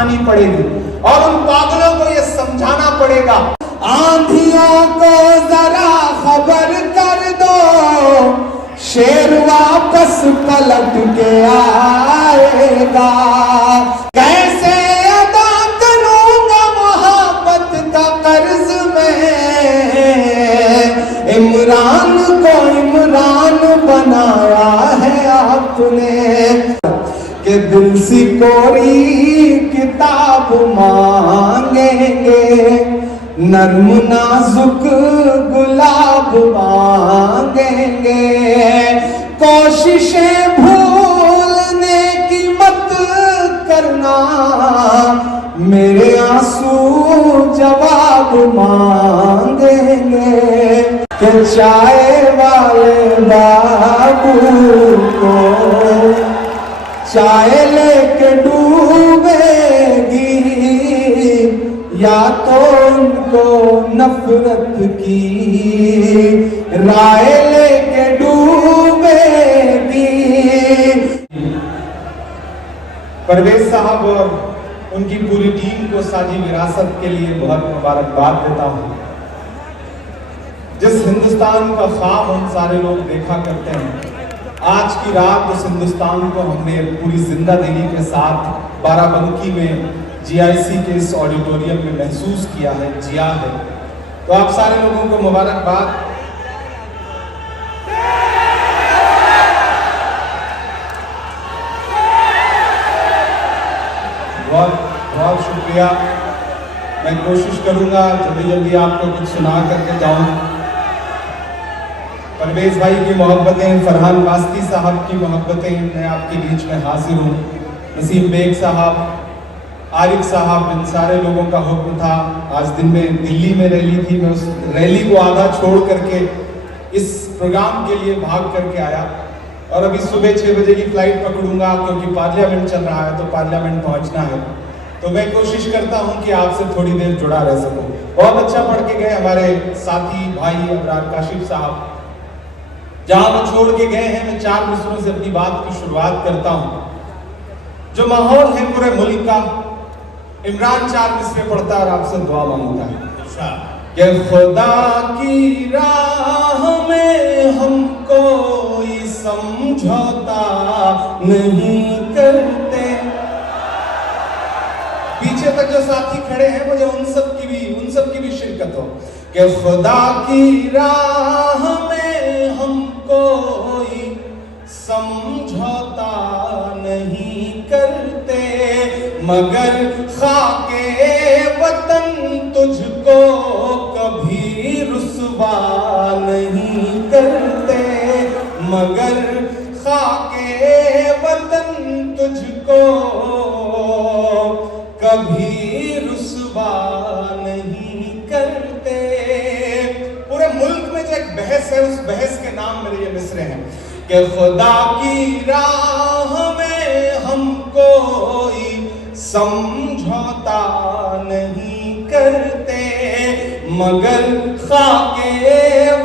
उठानी पड़ेगी और उन पागलों को ये समझाना पड़ेगा, आंधियों को जरा खबर कर दो, शेर वापस पलट के आएगा। कैसे अदा करूंगा मोहब्बत का कर्ज में, इमरान को इमरान बनाया है आपने, कि दिल सी कोरी किताब मांगेंगे, नर्म नाजुक गुलाब मांगेंगे। कोशिशें भूलने की मत करना, मेरे आंसू जवाब मांगेंगे। कि चाय वाले बाबू को चाय लेके डूबेगी, या तो उनको नफरत की राय लेके डूबेगी। परवेज साहब और उनकी पूरी टीम को साजी विरासत के लिए बहुत मुबारकबाद देता हूं। जिस हिंदुस्तान का ख्वाब हम सारे लोग देखा करते हैं, आज की रात उस हिंदुस्तान को हमने पूरी जिंदादिली के साथ बाराबंकी में जीआईसी के इस ऑडिटोरियम में महसूस किया है, जिया है। तो आप सारे लोगों को मुबारकबाद। बहुत बहुत शुक्रिया। मैं कोशिश करूंगा जल्दी जल्दी आपको कुछ सुना करके जाऊं। परवेज भाई की मोहब्बतें, फरहान वास्ती साहब की मोहब्बतें, मैं आपके बीच में हाजिर हूँ। नसीम बेग साहब, आरिफ साहब, इन सारे लोगों का हुक्म था। आज दिन में दिल्ली में रैली थी, मैं उस रैली को आधा छोड़ करके इस प्रोग्राम के लिए भाग करके आया और अभी सुबह 6 बजे की फ्लाइट पकड़ूंगा, क्योंकि पार्लियामेंट चल रहा है तो पार्लियामेंट पहुंचना है। तो मैं कोशिश करता हूं कि आपसे थोड़ी देर जुड़ा रह सकूं। बहुत अच्छा पढ़ के गए हमारे साथी भाई अबरार काशिफ साहब। जहां वो छोड़ के गए हैं, मैं 4 मिसरों से अपनी बात की शुरुआत करता हूं। जो माहौल है पूरे मुल्क का, इमरान 4 मिसरे पढ़ता है और आपसे दुआ मांगता है कि खुदा की राह में हम कोई समझौता नहीं करते। पीछे तक जो साथी खड़े हैं, मुझे उन सब की भी शिरकत हो। कि खुदा की राह में हम कोई समझौता नहीं करते, मगर खाके वतन तुझको कभी रुसवा नहीं करते, मगर खाके वतन तुझको कभी रुसवा नहीं करते। पूरे मुल्क में जो एक बहस है, उस बहस के नाम मेरे ये मिसरे हैं कि खुदा की राह में हम कोई समझौता नहीं करते, मगर खाके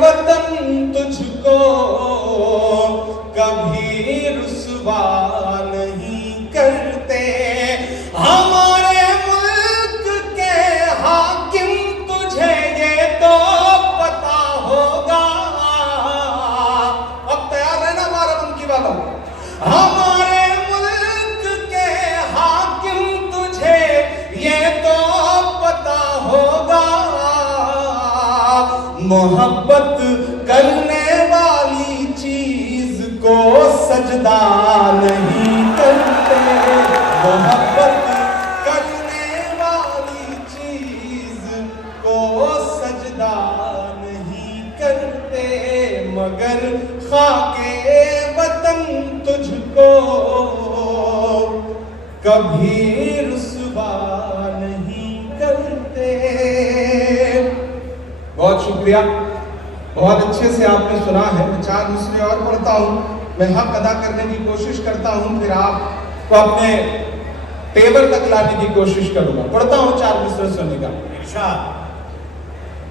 वतन तुझको कभी रुसवा नहीं करते। हमारे मुल्क के हाकिम तुझे ये तो पता होगा, अब तैयार रहना बाराबंकी वालों। हमारे मुल्क के हाकिम तुझे ये तो पता होगा, मोहब्बत करने वाली चीज को सजदा नहीं करते, मोहब्बत करने वाली चीज को सजदा नहीं करते, मगर खाके वतन तुझको कभी रुसवा नहीं करते। बहुत शुक्रिया, बहुत अच्छे से आपने सुना है। मैं 4 मिसरे और पढ़ता हूँ, मैं हक अदा करने की कोशिश करता हूँ, फिर आपको अपने तेवर तक लाने की कोशिश करूंगा। पढ़ता हूँ 4 मिसरे सुनिएगा।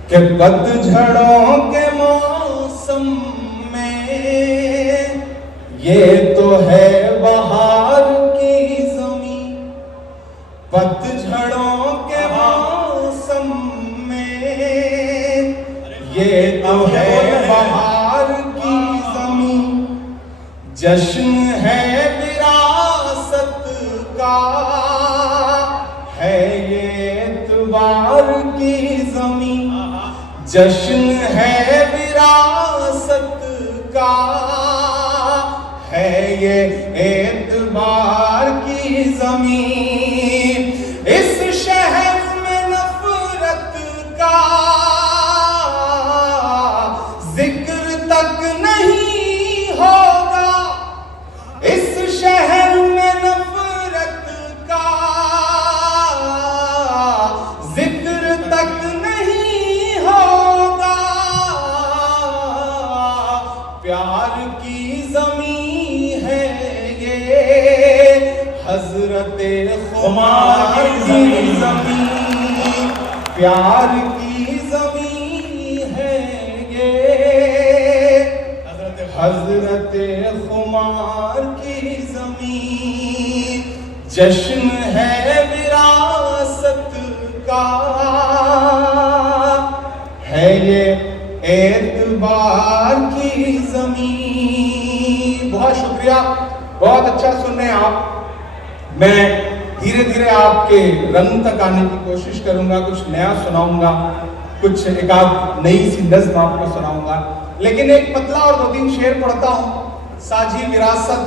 कि पतझड़ों के मौसम में ये तो है बहार की ज़मीं, जश्न है विरासत का, है ये एतबार की ज़मीं। जश्न है विरासत का, है ये एतबार की ज़मीं। इस शहर में नफरत का जिक्र तक नहीं होगा। इस शहर में नफरत का जिक्र तक नहीं होगा। प्यार की ज़मीं है ये हज़रते खुमार की ज़मीं। प्यार की ज़मीं है ये हज़रते खुमार की ज़मीं। जश्न है विरासत का, है ये एतबार की ज़मीं। बहुत शुक्रिया, बहुत अच्छा सुन रहे हैं आप। मैं धीरे धीरे आपके रंग तक आने की कोशिश करूंगा, कुछ नया सुनाऊंगा, कुछ एक आध नई सी नज़्म आपको सुनाऊंगा। लेकिन एक पतला और 2-3 शेर पढ़ता हूं। साझी विरासत,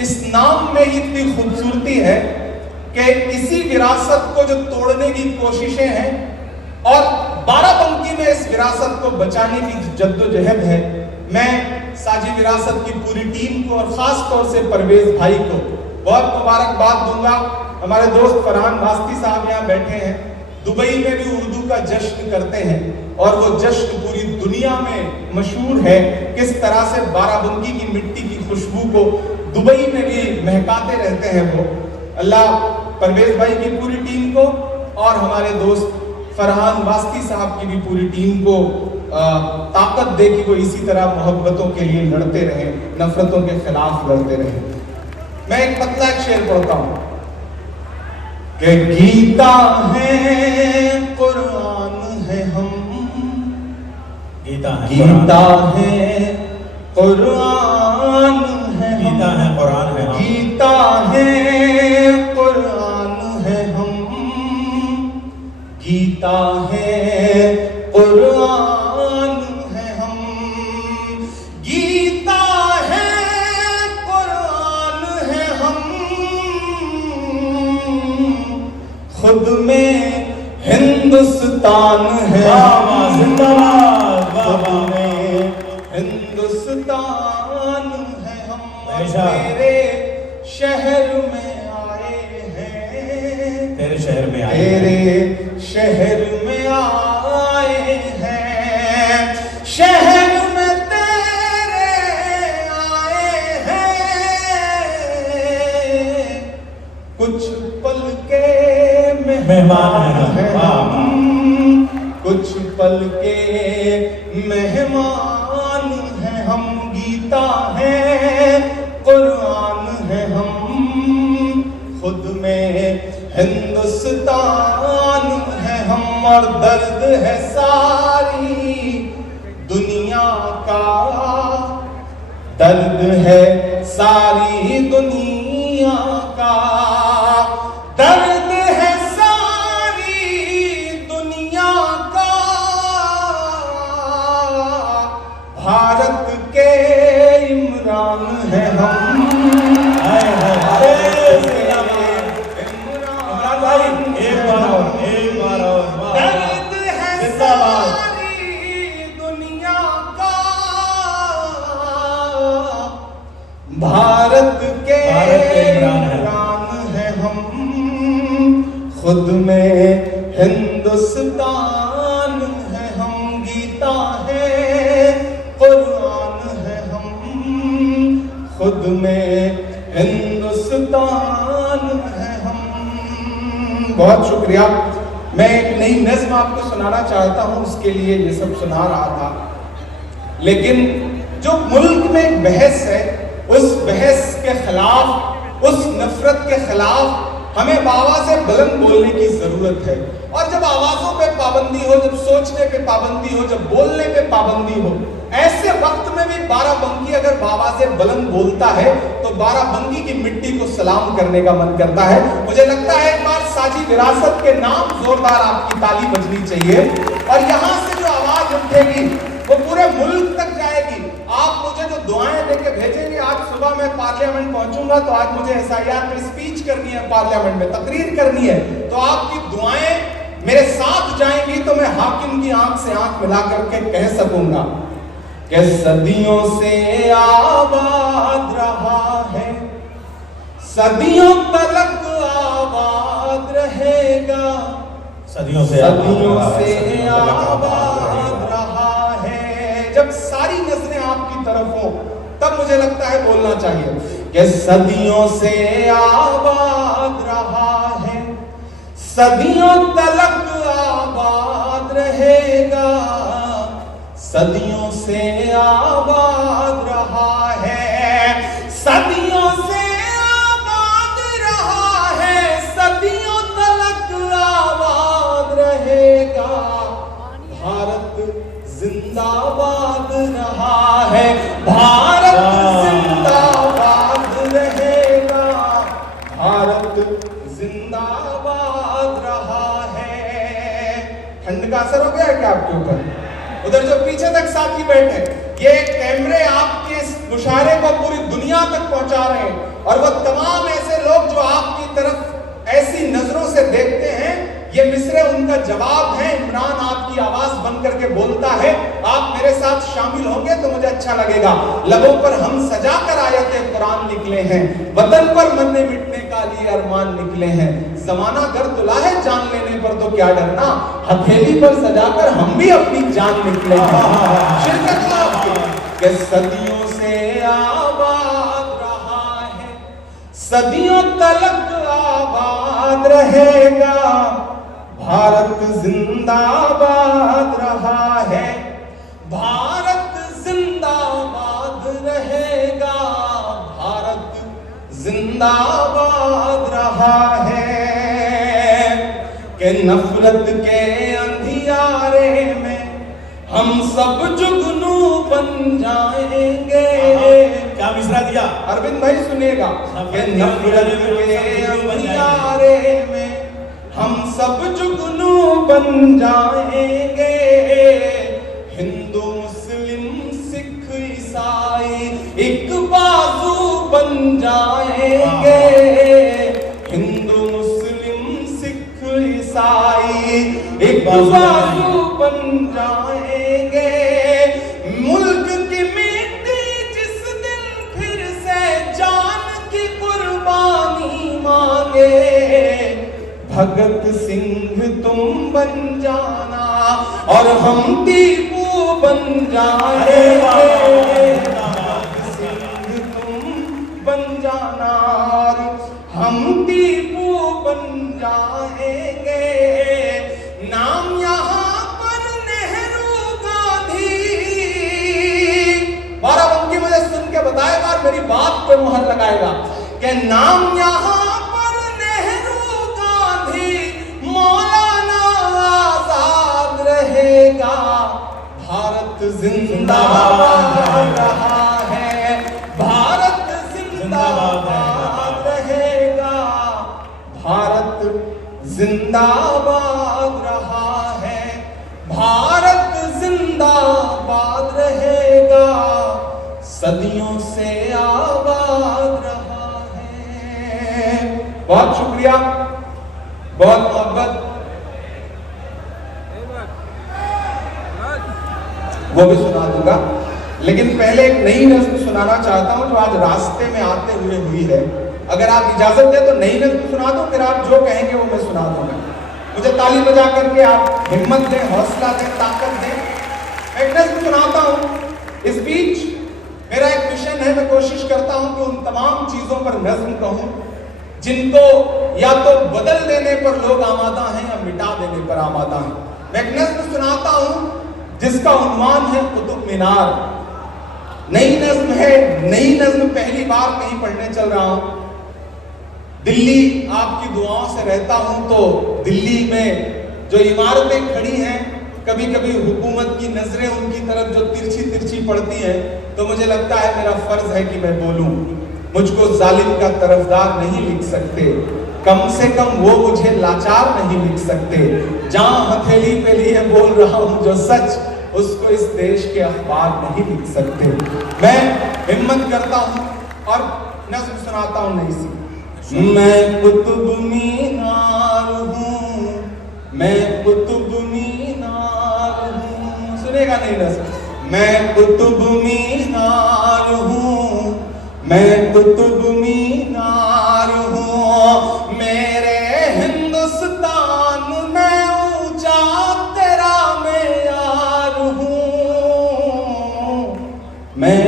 इस नाम में इतनी खूबसूरती है कि इसी विरासत को जो तोड़ने की कोशिशें हैं और बाराबंकी में इस विरासत को बचाने की जद्दोजहद है। मैं साझी विरासत की पूरी टीम को और खास तौर से परवेज भाई को बहुत मुबारकबाद दूंगा। हमारे दोस्त फरहान वास्ती साहब यहाँ बैठे हैं, दुबई में भी उर्दू का जश्न करते हैं और वो जश्न पूरी दुनिया में मशहूर है। किस तरह से बाराबंकी की मिट्टी की खुशबू को दुबई में भी महकाते रहते हैं वो। अल्लाह परवेज भाई की पूरी टीम को और हमारे दोस्त फरहान वास्ती साहब की भी पूरी टीम को ताकत दे कि वो इसी तरह मोहब्बतों के लिए लड़ते रहें, नफरतों के खिलाफ लड़ते रहें। मैं एक पतला एक शेर पढ़ता हूं कि गीता है कुरान है हम, गीता है कुरान है, गीता है कुरान है, गीता है कुरान है हम, गीता है कुरान है हम, गीता है कुरान है हम। खुद में हिंदुस्तान है, खुद में हिंदुस्तान है हम। तेरे शहर में आए हैं, तेरे शहर में आए, तेरे शहर में आए हैं, शहर में तेरे आए हैं। कुछ पल के मेहमान हैं हम, कुछ पल के मेहमान हैं हम। गीता है कुरान है हम, खुद में हिंदुस्तान है हम। और दर्द है सारी दुनिया का, दर्द है सारी दुनिया का, दर्द है सारी दुनिया का। भारत के इमरान है हम, दर्द है सारी दुनिया का। भारत के इमरान है हम, खुद में हिंदुस्तान है हम। गीता है कुरान है हम, खुद में हिंदुस्तान है हम। बहुत शुक्रिया। मैं एक नई नज़्म आपको सुनाना चाहता हूं, उसके लिए ये सब सुना रहा था। लेकिन जो मुल्क में एक बहस है, उस बहस के खिलाफ, उस नफरत के खिलाफ हमें बाबा से बुलंद बोलने की जरूरत है। और जब जब आवाजों पे पाबंदी हो, जब सोचने पे पाबंदी हो, जब बोलने पे पाबंदी हो, ऐसे वक्त में भी बाराबंकी अगर बाबा से बुलंद बोलता है तो बाराबंकी की मिट्टी को सलाम करने का मन करता है। मुझे लगता है एक बार साजी विरासत के नाम जोरदार आपकी ताली बजनी चाहिए और यहां से जो आवाज उठेगी वो पूरे मुल्क तक जाएगी। आप मुझे जो दुआएं देके भेजेंगे, आज सुबह मैं पार्लियामेंट पहुंचूंगा तो आज मुझे SIR पे स्पीच करनी है, पार्लियामेंट में तकरीर करनी है, तो आपकी दुआएं मेरे साथ जाएंगी तो मैं हाकिम की आंख से आंख मिला करके कह सकूंगा कि सदियों से आबाद रहा है, सदियों तक आबाद रहेगा, सदियों से आबाद रहा है। जब सारी नजरें आपकी तरफ हो तब मुझे लगता है बोलना चाहिए कि सदियों से आबाद रहा है, सदियों तक आबाद रहेगा, सदियों से आबाद रहा है, सदियों से आबाद रहा है, सदियों तक आबाद रहेगा, भारत जिंदाबाद रहा है, भारत जिंदाबाद रहेगा, भारत जिंदाबाद रहा है। ठंड का असर हो गया है क्या आपके ऊपर? उधर जो पीछे तक साथी बैठे, ये कैमरे आपके इस मुशायरे को पूरी दुनिया तक पहुंचा रहे हैं और वो तमाम ऐसे लोग जो आपकी तरफ ऐसी नजरों से देखते हैं, ये मिसरे उनका जवाब है। इमरान आपकी आवाज बन करके बोलता है, आप मेरे साथ शामिल होंगे तो मुझे अच्छा लगेगा। लबों पर हम सजा कर आयते कुरान निकले हैं, वतन पर मरने मिटने का लिए अरमान निकले हैं, जमाना गर तुला है जान लेने पर तो क्या डरना, हथेली पर सजाकर हम भी अपनी जान निकले हैं। शिरकत आपकी सदियों से आबाद रहा है, सदियों तक आबाद रहेगा, भारत जिंदाबाद रहा है, भारत जिंदाबाद रहेगा, भारत जिंदाबाद रहा है। कि नफरत के अंधियारे में हम सब जुगनू बन जाएंगे। क्या मिसरा दिया अरविंद भाई सुनिएगा, कि नफरत के अंधियारे में हम सब जुगनू बन जाएंगे, हिंदू मुस्लिम सिख ईसाई एक बाजू बन जाएंगे, हिंदू मुस्लिम सिख ईसाई एक बाजू बन जाएंगे, मुल्क की मिट्टी जिस दिन फिर से जान की कुर्बानी मांगे, भगत सिंह तुम बन जाना और हम टीपू बन जाएंगे, भगत सिंह तुम बन जाना और हम टीपू बन जाएंगे, नाम यहाँ पर नेहरू गांधी। बाराबंकी मुझे सुन के बताएगा और मेरी बात पे मुहर लगाएगा कि नाम यहाँ मौलाना आजाद रहेगा, भारत जिंदाबाद रहा है, भारत जिंदाबाद रहेगा, भारत जिंदाबाद रहा है, भारत जिंदाबाद रहेगा, सदियों से आबाद रहा है। बहुत शुक्रिया, बहुत मोहब्बत, वो भी सुना दूंगा, लेकिन पहले एक नई नज़्म सुनाना चाहता हूं जो आज रास्ते में आते हुए हुई है। अगर आप इजाजत दें तो नई नज़्म सुना दूं, फिर आप जो कहेंगे वो मैं सुना दूंगा। मुझे ताली बजा करके आप हिम्मत दें, हौसला दें, ताकत दें। मैं एक नज़्म सुनाता हूं। इस बीच मेरा एक मिशन है, मैं कोशिश करता हूं कि उन तमाम चीजों पर नज़्म कहूं जिनको या तो बदल देने पर लोग आमादा हैं या मिटा देने पर आमादा हैं। मैं एक नज़्म सुनाता हूं जिसका उन्वान है कुतुब मीनार। नई नज़्म है, नई नज़्म पहली बार कहीं पढ़ने चल रहा हूं। दिल्ली आपकी दुआओं से रहता हूं तो दिल्ली में जो इमारतें खड़ी हैं, कभी कभी हुकूमत की नजरें उनकी तरफ जो तिरछी तिरछी पड़ती हैं, तो मुझे लगता है मेरा फर्ज है कि मैं बोलूं। मुझको जालिम का तरफदार नहीं लिख सकते, कम से कम वो मुझे लाचार नहीं लिख सकते। जहां हथेली पे लिए बोल रहा हूं जो सच, उसको इस देश के अखबार नहीं लिख सकते। मैं हिम्मत करता हूं और नज़्म सुनाता हूं नई सी। मैं कुतुब मीनार हूं, मैं कुतुब मीनार हूं, सुनेगा नहीं नज़्म। मैं कुतुब मीनार हूं, मैं कुतुब मीनार हूं, मेरे हिंदुस्तान में ऊंचा तेरा मेयार हूं। मैं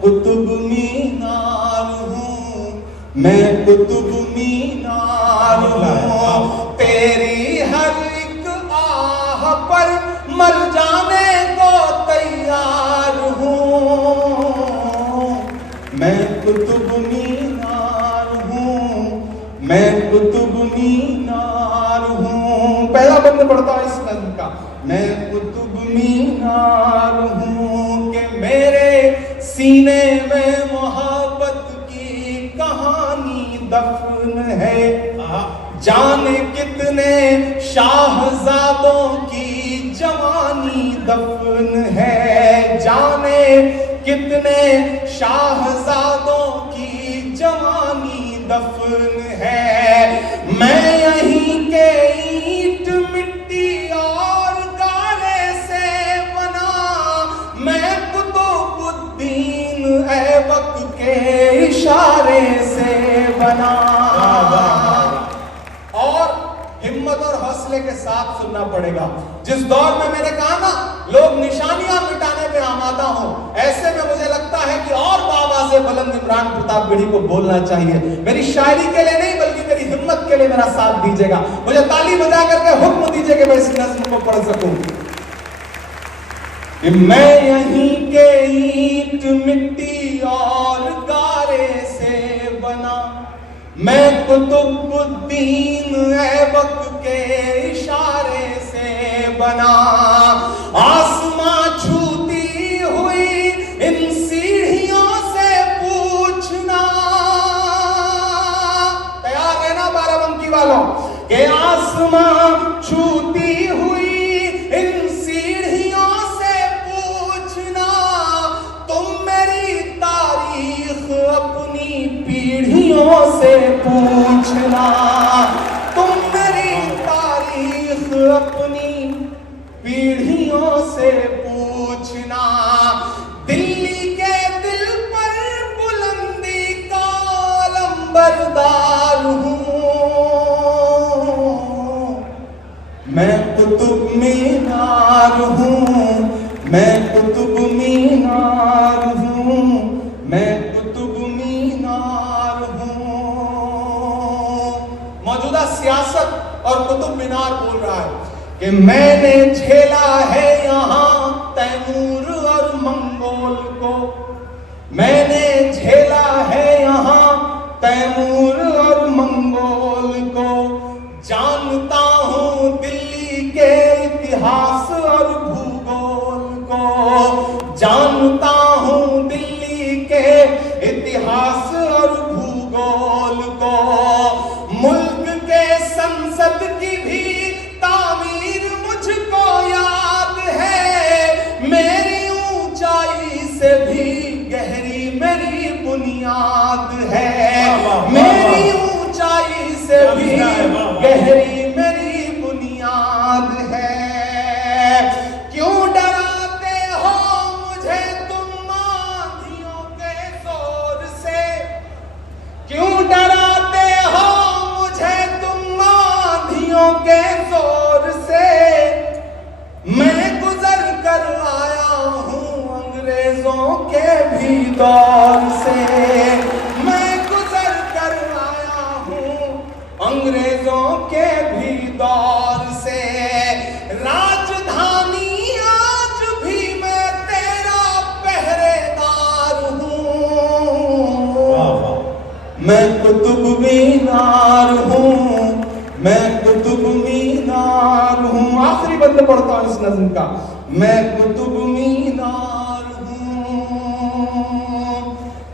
कुतुब मीनार हूं, मैं कुतुब मीनार हूं, तेरी हर एक आह पर मर जाने को तैयार हूं। मैं कुतुब मीनार हूं, मैं कुतुब मीनार हूं। पहला बंद पढ़ता हूं इस नज़्म का। मैं कुतुब मीनार हूं कि मेरे सीने में मोहब्बत की कहानी दफन है। जाने कितने शाहजादों की जवानी दफन है, जाने कितने शाहजादों की जवानी दफन है। मैं यहीं के ईंट मिट्टी और गारे से बना, मैं कुतुबुद्दीन ऐबक के इशारे से बना। और हिम्मत और हौसले के साथ सुनना पड़ेगा। जिस दौर में मैंने कहा ना लोग निशानियां मिटाने पे आमादा हों, ऐसे में मुझे लगता है कि और बावाज़े बुलंद इमरान प्रतापगढ़ी को बोलना चाहिए। मेरी शायरी के लिए नहीं बल्कि मेरी हिम्मत के लिए मेरा साथ दीजिएगा। मुझे ताली बजा करके हुक्म दीजिए कि मैं इस नज़्म को पढ़ सकूं। कि मैं यहीं के ईंट मिट्टी और गारे से बना, मैं कुतुबुद्दीन ऐबक के इशारे से बना। आसमां छूती हुई इन सीढ़ियों से पूछना, तैयार रहना बाराबंकी वालों, कि आसमां छूती हुई इन सीढ़ियों से पूछना, तुम मेरी तारीख अपनी पीढ़ियों से पूछना, तुम मेरी तारीख अपनी पीढ़ियों से पूछना। दिल्ली के दिल पर बुलंदी का लंबरदार हूं, मैं कुतुब मीनार हूं, मैं कुतुब मीनार हूं, मैं कुतुब मीनार हूं। मौजूदा सियासत और कुतुब मीनार बोल रहा है कि मैंने झेला है यहां तैमूर और मंगोल को, मैंने झेला है यहां तैमूर और मंगोल को। जानता हूं दिल्ली के इतिहास और भूगोल को, जानता हूं दिल्ली के इतिहास और भूगोल को। मुल्क के संसद की भी तामीर मुझको याद है, मेरी ऊंचाई से भी गहरी मेरी बुनियाद है, मेरी ऊंचाई से भी गहरी मेरी बुनियाद है। क्यों डराते हो मुझे तुम आंधियों के जोर से, क्यों डराते हो मुझे तुम आंधियों के जोर से। मैं गुजर कर आया हूं अंग्रेजों के भी दौर से, मैं गुजर कर आया हूं अंग्रेजों के भी दौर से। राजधानी आज भी मैं तेरा पहरेदार हूं, मैं कुतुब मीनार हूं, मैं कुतुब मीनार हूं, पढ़ता हूं इस नज्म का। मैं कुतुब मीनार हूं।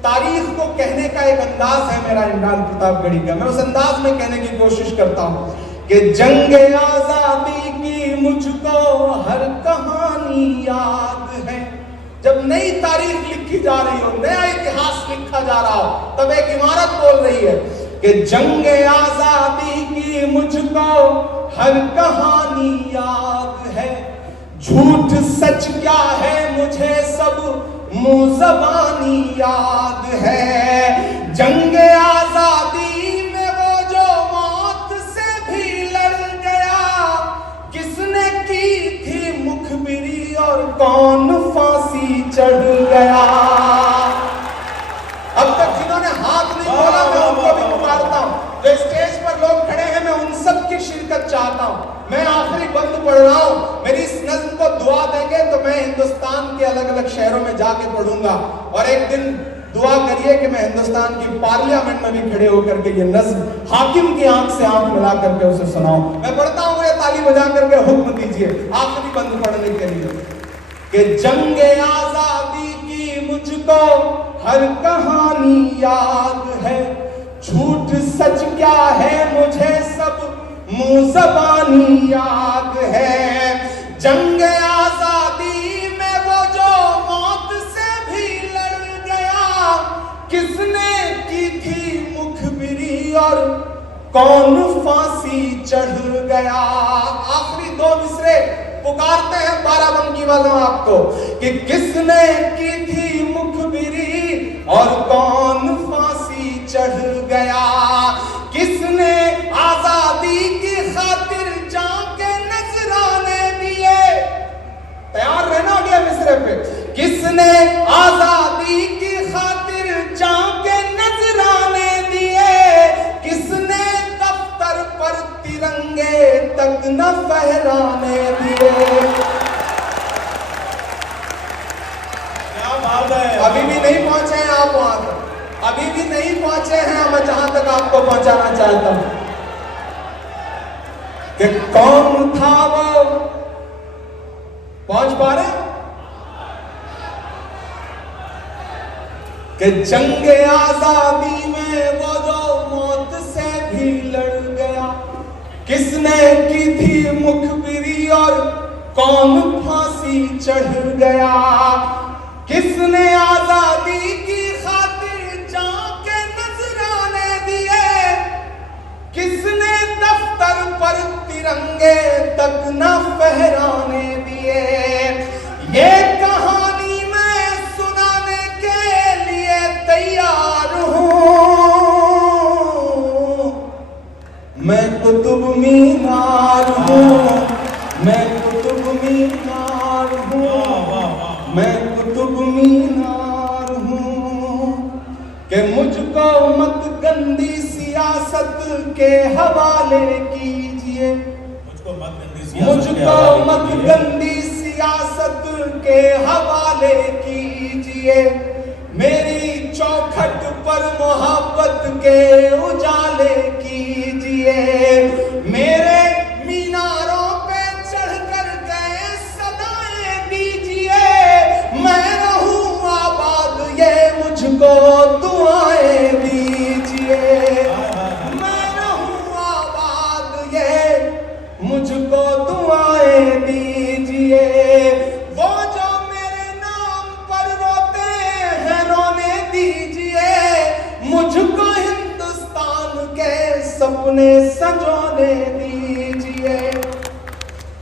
तारीख को कहने का एक अंदाज है मेरा इमरान प्रतापगढ़ी का। मैं उस अंदाज में कहने की कोशिश करता हूं कि जंगे आजादी की मुझको हर कहानी याद है। जब नई तारीख लिखी जा रही हो, नया इतिहास लिखा जा रहा हो, तब एक इमारत बोल रही है कि जंगे आजादी की मुझको हर कहानी याद है। झूठ सच क्या है मुझे सब मुंह ज़बानी याद है। जंगे आजादी में वो जो मौत से भी लड़ गया, किसने की थी मुखबिरी और कौन फांसी चढ़ गया। अब तक जिन्होंने हाथ नहीं खोला मैं उनको भी पुकारता हूं। जो स्टेज पर लोग खड़े हैं मैं उन सब की शिरकत चाहता हूं। मैं आखिरी बंद पढ़ रहा हूं। मेरी इस नज्म को दुआ देंगे तो मैं हिंदुस्तान के अलग अलग शहरों में जाके पढ़ूंगा, और एक दिन दुआ करिए कि मैं हिंदुस्तान की पार्लियामेंट में भी खड़े होकर के ये नज्म हाकिम की आंख से आंख मिला करके उसे सुनाऊं। मैं पढ़ता हूं, ये ताली बजा करके हुक्म दीजिए आखिरी बंद पढ़ने के लिए कि जंगे आजादी की मुझको हर कहानी याद है। झूठ सच क्या है मुझे सब मुंह ज़बानी याद है। जंग आजादी में वो जो मौत से भी लड़ गया, किसने की थी मुखबिरी और कौन फांसी चढ़ गया। आखिरी दो मिसरे पुकारते हैं बाराबंकी वालों आपको कि किसने की थी मुखबिरी और कौन फांसी चढ़ गया। किसने आजादी की खातिर जान के नजराने दिए। तैयार रहना अगले मिसरे पे। किसने आजादी की खातिर जान के नजराने दिए। किसने दफ्तर पर तिरंगे तक न फहराने दिए। क्या बात है। अभी भी नहीं पहुंचे हैं आप वहां तक, अभी भी नहीं पहुंचे हैं मैं जहां तक आपको पहुंचाना चाहता हूं कि कौन था वो। पहुंच पा रहे कि जंग आजादी में वो जो मौत से भी लड़ गया, किसने की थी मुखबिरी और कौन फांसी चढ़ गया। किसने आजादी की खातिर जान के नजराने दिए। किसने दफ्तर पर तिरंगे तक न फहराने दिए। ये कहानी मैं सुनाने के लिए तैयार हूं। मैं कुतुब मीनार हूं। मैं कुतुब मीनार हूं। मैं कुतुब मीनार हूं कि मुझको मत गंदी सियासत के हवाले कीजिए। मुझको मत गंदी सियासत के हवाले कीजिए। मेरी चौखट पर मोहब्बत के उजाले कीजिए। मेरे मीनारों पे चढ़कर गए सदाएं दीजिए। मैं रहूं आबाद ये मुझको दुआएं दीजिए। मैं रहूं आबाद ये मुझको दुआएं दीजिए। वो जो मेरे नाम पर रोते हैं रोने दीजिए। मुझको हिंदुस्तान के सपने संजोने दीजिए।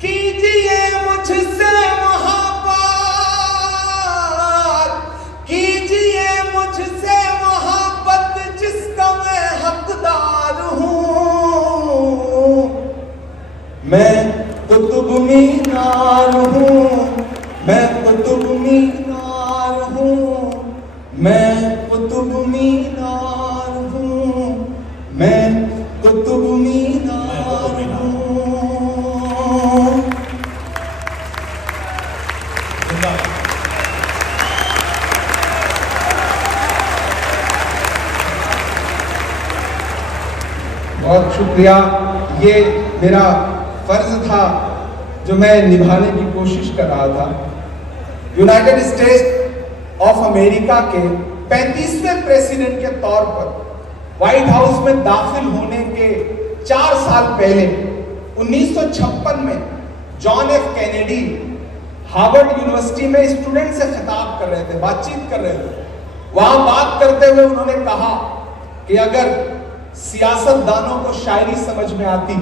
कीजिए मुझसे मोहब्बत। कीजिए मुझसे मोहब्बत जिसका मैं हकदार हूं। मैं कुतुब मीनार हूं। मैं कुतुब मीनार हूं। मैं कुतुब मीनार हूं। मैं कुतुब मीनार हूं। बहुत शुक्रिया। ये मेरा फर्ज था जो मैं निभाने की कोशिश कर रहा था। यूनाइटेड स्टेट्स ऑफ अमेरिका के 35वें प्रेसिडेंट के तौर पर व्हाइट हाउस में दाखिल होने के 4 साल पहले 1956 में John F Kennedy Harvard university में स्टूडेंट से खिताब कर रहे थे, बातचीत कर रहे थे। वहां बात करते हुए उन्होंने कहा कि अगर सियासतदानों को शायरी समझ में आती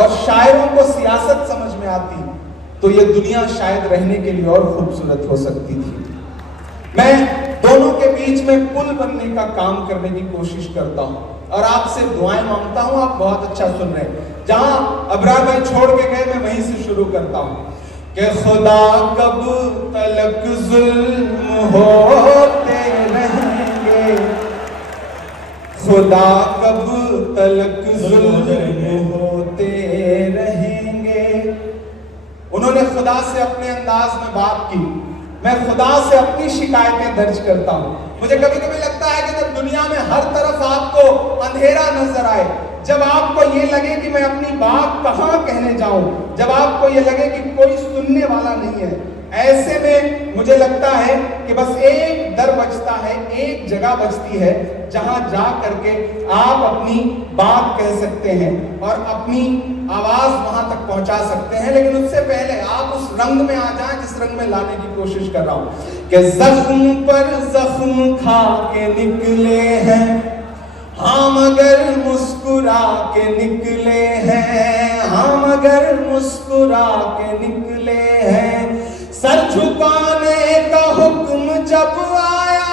और शायरों को सियासत समझ में आती तो ये दुनिया शायद रहने के लिए और खूबसूरत हो सकती थी। मैं दोनों के बीच में पुल बनने का काम करने की कोशिश करता हूं और आपसे दुआएं मांगता हूं। आप बहुत अच्छा सुन रहे हैं। जहां अबरार भाई छोड़ के गए मैं वहीं से शुरू करता हूं कि खुदा कब तलक जुल्म होते रहेंगे, खुदा कब तलक जुल्म होते रहेंगे। उन्होंने खुदा से अपने अंदाज में बात की। मैं खुदा से अपनी शिकायतें दर्ज करता हूं। मुझे कभी कभी लगता है कि जब दुनिया में हर तरफ आपको अंधेरा नजर आए, जब आपको ये लगे कि मैं अपनी बात कहां कहने जाऊं, जब आपको ये लगे कि कोई सुनने वाला नहीं है, ऐसे में मुझे लगता है कि बस एक दर बचता है, एक जगह बचती है जहां जा करके आप अपनी बात कह सकते हैं और अपनी आवाज वहां तक पहुंचा सकते हैं। लेकिन उससे पहले आप उस रंग में आ जाएं जिस रंग में लाने की कोशिश कर रहा हूं कि जख्म पर जख्म खा के निकले हैं हम, अगर मुस्कुरा के निकले हैं हम, अगर मुस्कुरा के निकले हैं। सर झुकाने का हुक्म जब आया,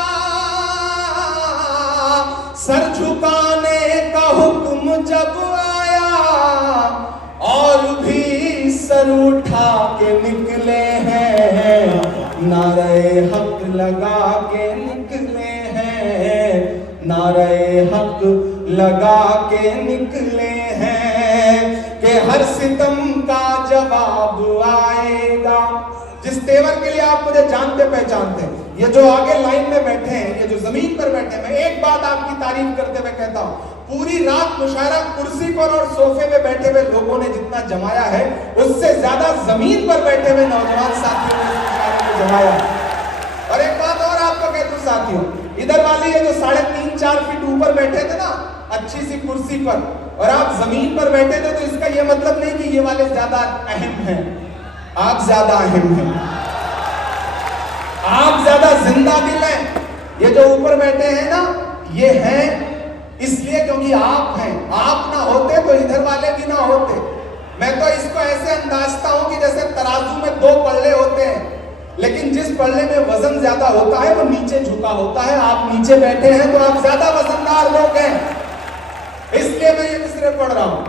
सर झुकाने का हुक्म जब आया और भी सर उठा के निकले हैं, नारे हक लगा के निकले हैं, नारे हक लगा के निकले हैं कि हर सितम का जवाब आएगा। जिस तेवर के लिए आप मुझे जानते पहचानते हैं, ये जो आगे लाइन में बैठे हैं, ये जो जमीन पर बैठे हैं, मैं एक बात आपकी तारीफ करते हुए कहता हूं, पूरी रात मुशायरा कुर्सी पर और सोफे पे बैठे हुए लोगों ने जितना जमाया है उससे ज्यादा जमीन पर बैठे हुए नौजवान साथियों ने मुशायरे को जमाया। और एक बात और आपको कह दूं साथियों, इधर वाले ये जो 3.5-4 फीट ऊपर बैठे थे ना अच्छी सी कुर्सी पर, और आप जमीन पर बैठे थे, तो इसका ये मतलब नहीं कि ये वाले ज्यादा अहम हैं, आप ज्यादा अहम हैं, आप ज्यादा जिंदा दिल हैं। ये जो ऊपर बैठे हैं ना, ये हैं इसलिए क्योंकि आप हैं। आप ना होते तो इधर वाले भी ना होते। मैं तो इसको ऐसे अंदाजता हूं कि जैसे तराजू में 2 पल्ले होते हैं, लेकिन जिस पल्ले में वजन ज्यादा होता है वो नीचे झुका होता है। आप नीचे बैठे हैं तो आप ज्यादा वजनदार लोग हैं, इसलिए मैं ये मिसरे पढ़ रहा हूं।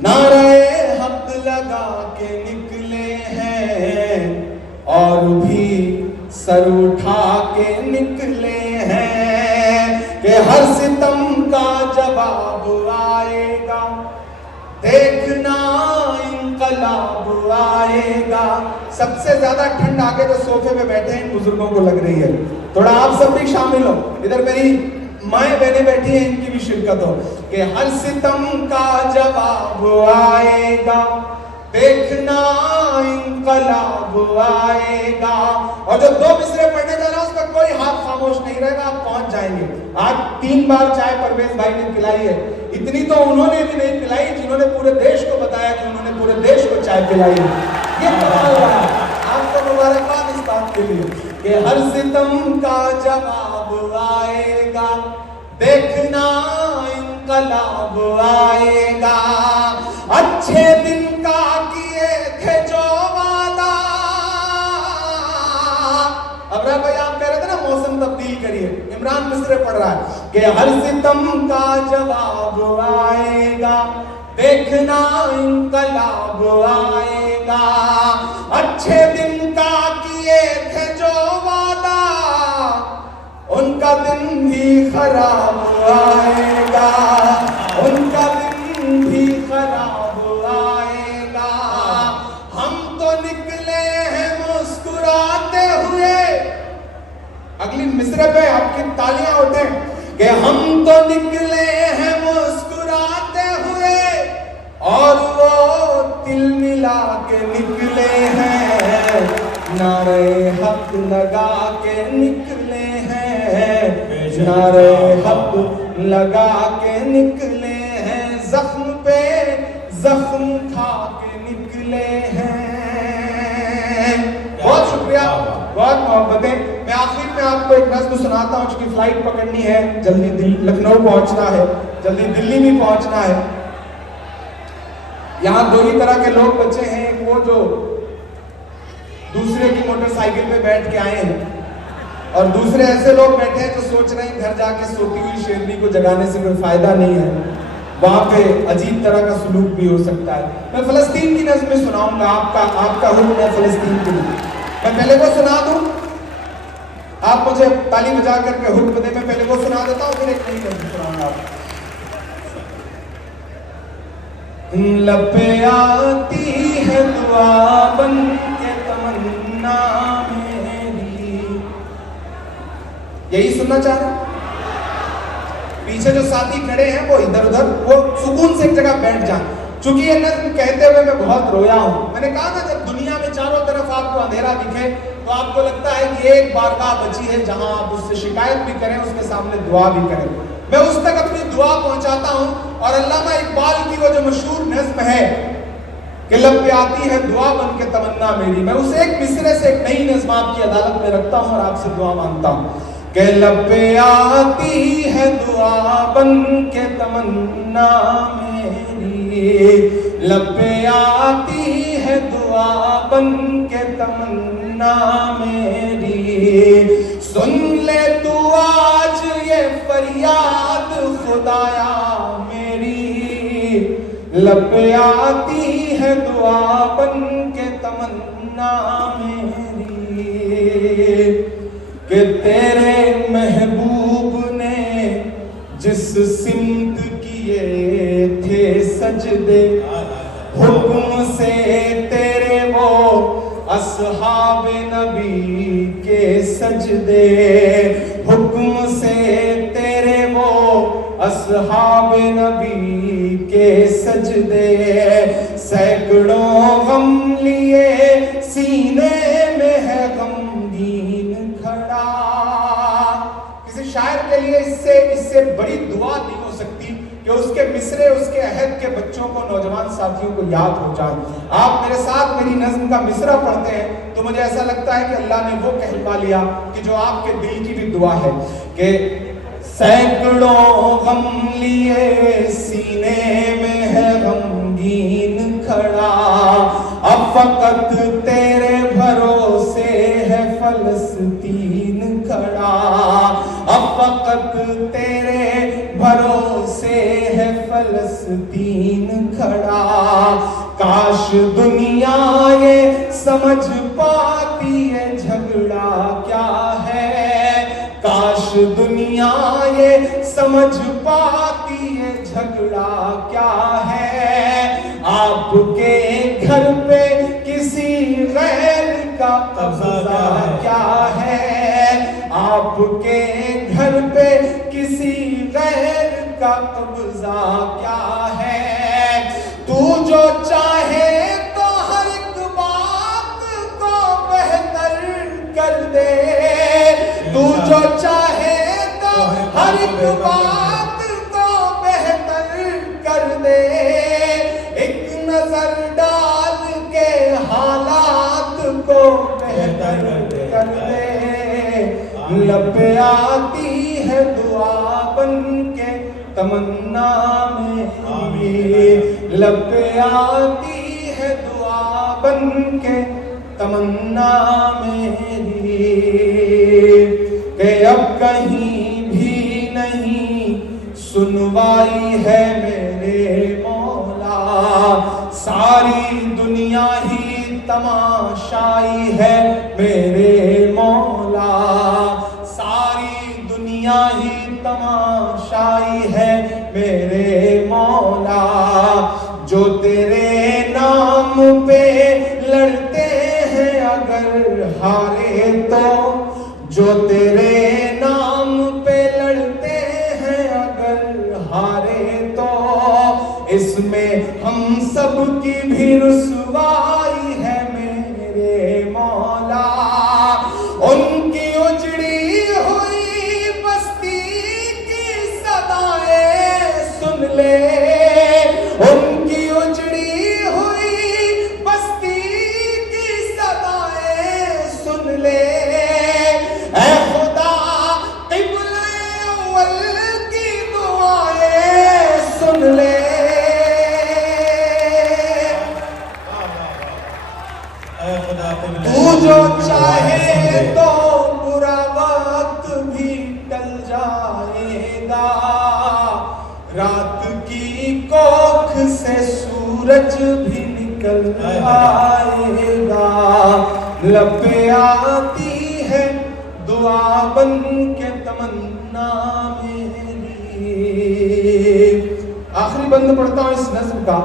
नारे हक लगा के निकले हैं और भी सर उठा के निकले हैं कि हर सितम का जवाब आएगा, देखना इंकलाब आएगा। सबसे ज्यादा ठंड आगे जो सोफे पे बैठे हैं बुजुर्गों को लग रही है, थोड़ा आप सब भी शामिल हो। इधर मेरी माएं बहनें बैठी हैं, इनकी भी शिरकत हो कि हर सितम का जवाब आएगा, देखना इंकलाब आएगा। और जो 2 मिसरे पढ़ने जा रहा है उसका कोई हाथ खामोश नहीं रहेगा, आप पहुंच जाएंगे। आज 3 बार चाय परवेज भाई ने पिलाई है, इतनी तो उन्होंने भी नहीं पिलाई जिन्होंने पूरे देश को बताया कि उन्होंने पूरे देश को चाय पिलाई है। ये कमाल रहा है, आपको मुबारकबाद इस बात के लिए कि हर सितम का जवाब आएगा, देखना इंकलाब आएगा। अच्छे दिन का किए थे जो वादा, अबरार भाई आप कह रहे थे ना मौसम तब्दील करिए, इमरान मिसरे पढ़ रहा है कि हर सितम का जवाब आएगा, देखना इंकलाब आएगा। अच्छे दिन का किए थे जो वादा, उनका दिन भी खराब आएगा, उनका दिन भी खराब आएगा। हम तो निकले हैं मुस्कुराते हुए, अगली मिसरे पे आपकी तालियां उठे कि हम तो निकले हैं मुस्कुराते हुए और वो तिल मिला के निकले नारे हक लगा के निकले हैं, नारे हक लगा के निकले हैं, जख्म पे जख्म खा के निकले हैं। बहुत शुक्रिया, बहुत मोहब्बतें। मैं आखिर में आपको एक नज़्म सुनाता हूँ, क्योंकि फ्लाइट पकड़नी है, जल्दी लखनऊ पहुंचना है, जल्दी दिल्ली भी पहुंचना है। यहाँ दो ही तरह के लोग बचे हैं, एक वो जो दूसरे की मोटरसाइकिल पे बैठ के आए हैं, और दूसरे ऐसे लोग बैठे हैं जो सोच रहे हैं घर जाके सोती हुई शेरनी को जगाने से कोई फायदा नहीं है, वहां पे अजीब तरह का सुलूक भी हो सकता है। मैं फलस्तीन की नज़्म सुनाऊंगा, आपका हुक्म है फलस्तीन के लिए। मैं पहले वो सुना दूं, आप मुझे ताली बजा करके हुक्म दे। मैं पहले वो सुना देता हूँ, फिर एक नई नज़्म सुनाऊंगा। लब पे आती है दुआ बन के तमन्ना मेरी, यही सुनना चाह रहे? पीछे जो साथी खड़े हैं वो इधर उधर, वो सुकून से एक जगह बैठ जाए। चूंकि ये नज़्म कहते हुए मैं बहुत रोया हूं। मैंने कहा ना, जब दुनिया में चारों तरफ आपको अंधेरा दिखे तो आपको लगता है कि एक बारगाह बची है जहां आप उससे शिकायत भी करें, उसके सामने दुआ भी करें। मैं उस तक अपनी दुआ पहुंचाता हूं, और अल्लामा इकबाल की वो जो मशहूर नज़्म है कि लब पे आती है दुआ बन के तमन्ना मेरी, मैं उसे एक मिसरे से एक नई नज़्म आपकी अदालत में रखता हूं और आपसे दुआ मांगता हूं कि लब पे आती है दुआ बन के तमन्ना मेरी, लब पे आती है दुआ बन के तमन्ना मेरी, सुन ले तू आज ये फरियाद खुदाया मेरी, लब पे आती है दुआ बन के तमन्ना मेरी, कि तेरे महबूब ने जिस सिमत किए थे सजदे, हुक्म से तेरे वो असहाब नबी के सजदे, हुक्म से तेरे वो असहाब नबी के सजदे, सैकड़ों गम लिए सीने में है गमगीन खड़ा। किसी शायर के लिए इससे बड़ी दुआ नहीं हो सकती कि उसके मिसरे उसके अहद के बच्चों को, नौजवान साथियों को याद हो जाए। आप मेरे साथ मेरी नज़्म का मिसरा पढ़ते हैं तो मुझे ऐसा लगता है कि अल्लाह ने वो कहलवा लिया कि जो आपके दिल की भी दुआ है कि सैकड़ों गम लिए सीने में है गमगीन खड़ा, अब फकत तेरे भरोसे है फलस्तीन खड़ा, अब फकत तेरे भरोसे है फलस्तीन खड़ा, काश दुनिया ये समझ पाती है झगड़ा क्या है, काश दुनिया ये समझ पाती है झगड़ा क्या है, आपके घर पे किसी गैर का कब्जा क्या है, आपके घर पे किसी गैर का कब्जा क्या है, तू जो चाहे तो हर एक बात को बेहतर कर दे, तू जो चाहे तो हर एक बात को बेहतर कर दे, एक नजर डाल के हालात को बेहतर कर दे, लब पे आती है दुआ बन के तमन्ना मेरी, लब पे आती है दुआ बन के तमन्ना मेरी, कि अब कहीं भी नहीं सुनवाई है मेरे मौला, सारी दुनिया ही तमाशाई है मेरे मौला, सारी दुनिया ही तमाशाई है मेरे मौला, जो तेरे नाम पे लड़ते हैं अगर हारे तो, जो तेरे नाम पे लड़ते हैं अगर हारे तो, इसमें हम सब की भी रुसवाई है मेरे मौला, सूरज भी निकल आएगा, लब पे आती है दुआ बन के तमन्ना मेरी। आखिरी बंद पढ़ता हूं इस नज्म का।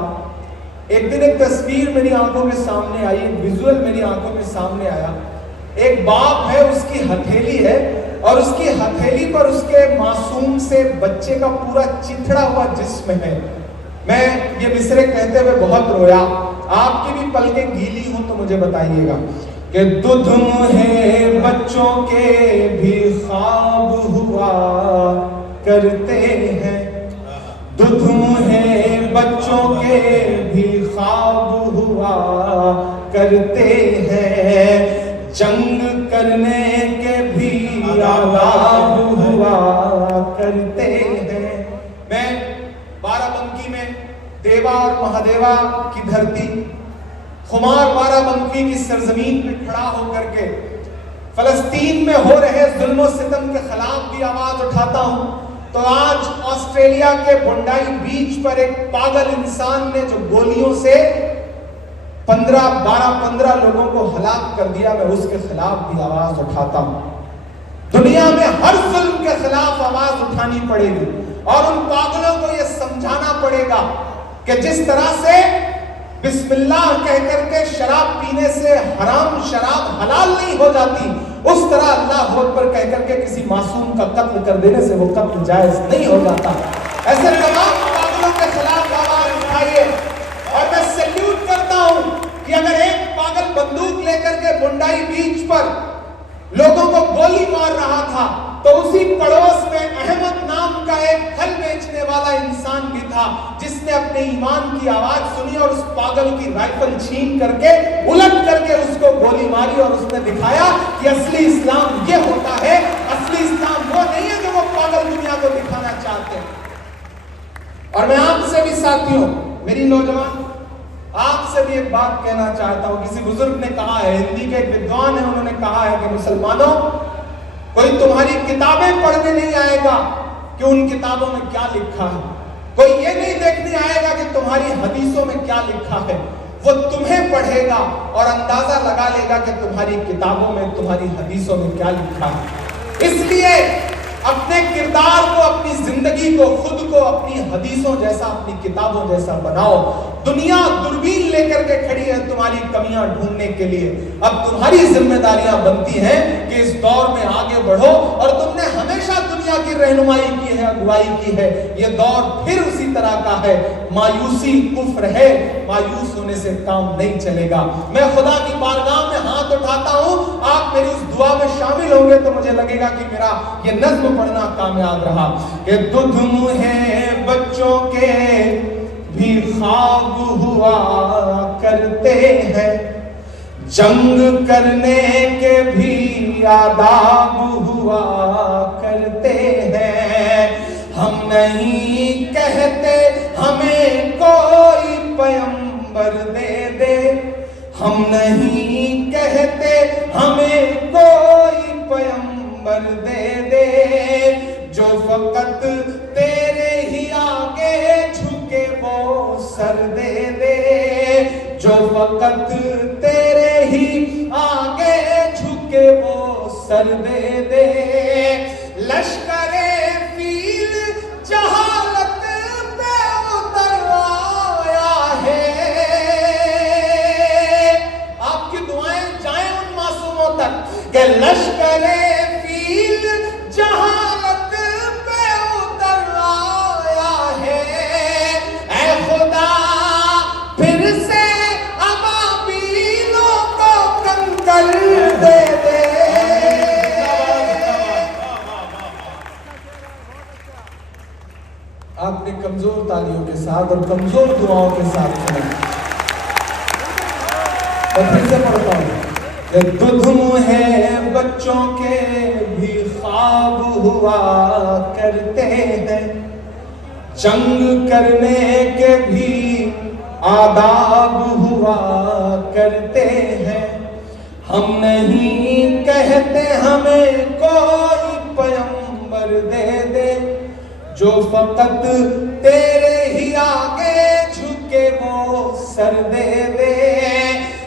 एक दिन एक तस्वीर मेरी आंखों के सामने आई, एक विजुअल मेरी आंखों के सामने आया। एक बाप है, उसकी हथेली है और उसकी हथेली पर उसके मासूम से बच्चे का पूरा चिथड़ा हुआ जिस्म है। मैं ये मिसरे कहते हुए बहुत रोया। आपकी भी पलकें गीली हो तो मुझे बताइएगा कि दुध मुहे बच्चों के भी ख्वाब हुआ करते हैं, दुध मुहे बच्चों के भी ख्वाब हुआ करते हैं, जंग करने के भी आदाब हुआ करते हैं। मैं बाराबंकी में देवा और महादेवा की धरती, खुमार बाराबंकी की सरजमीन पे खड़ा होकर के फलस्तीन में हो रहे जुल्म सितम के खिलाफ भी आवाज उठाता हूं। तो आज ऑस्ट्रेलिया के बोंडाई बीच पर एक पागल इंसान ने जो गोलियों से 15 लोगों को हलाक कर दिया, मैं उसके खिलाफ भी आवाज उठाता हूं। दुनिया में हर जुल्म के खिलाफ आवाज उठानी पड़ेगी और उन पागलों को यह समझाना पड़ेगा कि जिस तरह से बिस्मिल्लाह कहकर के शराब पीने से हराम शराब हलाल नहीं हो जाती, उस तरह अल्लाह अकबर कहकर के किसी मासूम का कत्ल कर देने से वो कत्ल जायज नहीं हो जाता। ऐसे तमाम पागलों के खिलाफ आवाज उठाइए। और मैं सैल्यूट करता हूं कि अगर एक पागल बंदूक लेकर के बुंडाई बीच पर लोगों को गोली मार रहा था तो उसी पड़ोस में अहमद नाम का एक फल बेचने वाला इंसान भी था, जिसने अपने ईमान की आवाज सुनी और उस पागल की राइफल छीन करके उलट करके उसको गोली मारी और उसने दिखाया कि असली इस्लाम ये होता है। असली इस्लाम वो नहीं है जो वो पागल दुनिया को दिखाना चाहते हैं। और मैं आपसे भी साथियों, मेरी नौजवान, आपसे भी एक बात कहना चाहता हूं। किसी बुजुर्ग ने कहा है, हिंदी के एक विद्वान है, उन्होंने कहा है कि मुसलमानों, कोई तुम्हारी किताबें पढ़ने नहीं आएगा कि उन किताबों में क्या लिखा है, कोई ये नहीं देखने आएगा कि तुम्हारी हदीसों में क्या लिखा है, वो तुम्हें पढ़ेगा और अंदाजा लगा लेगा कि तुम्हारी किताबों में, तुम्हारी हदीसों में क्या लिखा है। इसलिए अपने किरदार को, अपनी जिंदगी को, खुद को अपनी हदीसों जैसा, अपनी किताबों जैसा बनाओ। दुनिया दूरबीन लेकर के खड़ी है तुम्हारी कमियां ढूंढने के लिए। अब तुम्हारी जिम्मेदारियां बनती हैं कि इस दौर में आगे बढ़ो। और तुमने हमेशा दुनिया की रहनुमाई की है, अगुवाई की है। ये दौर फिर उसी तरह का है। मायूसी कुफ्र है, मायूस होने से काम नहीं चलेगा। मैं खुदा की बारगाह में हाथ उठाता हूं, आप मेरी उस दुआ में शामिल होंगे तो मुझे लगेगा कि मेरा ये नज्म पढ़ना कामयाब रहा कि दुध मुहे बच्चों के भी ख्वाब हुआ करते हैं, जंग करने के भी आदाब हुआ करते हैं। हम नहीं कहते हमें कोई पैगंबर दे दे, हम नहीं कहते हमें कोई पैगंबर दे दे, जो फकत तेरे ही आगे झुके वो सर दे दे, जो फकत तेरे ही आगे झुके वो सर दे दे। लश्करे फील जहालत पे उतर आया है। आपकी दुआएं जाएं उन मासूमों तक कि लश्करे फील जहालत पे उतर आया है। ऐ खुदा फिर से अबाबीलों को कंकर दे दे। आपने कमजोर तालियों के साथ और कमजोर दुआओं के साथ सुना। और फिर से पढ़ता हूं, दुध मुहे बच्चों के भी ख्वाब हुआ करते हैं, जंग करने के भी आदाब हुआ करते हैं। हम नहीं कहते हमें कोई पैगंबर दे दे, जो फकत तेरे ही आगे झुके वो सर दे दे।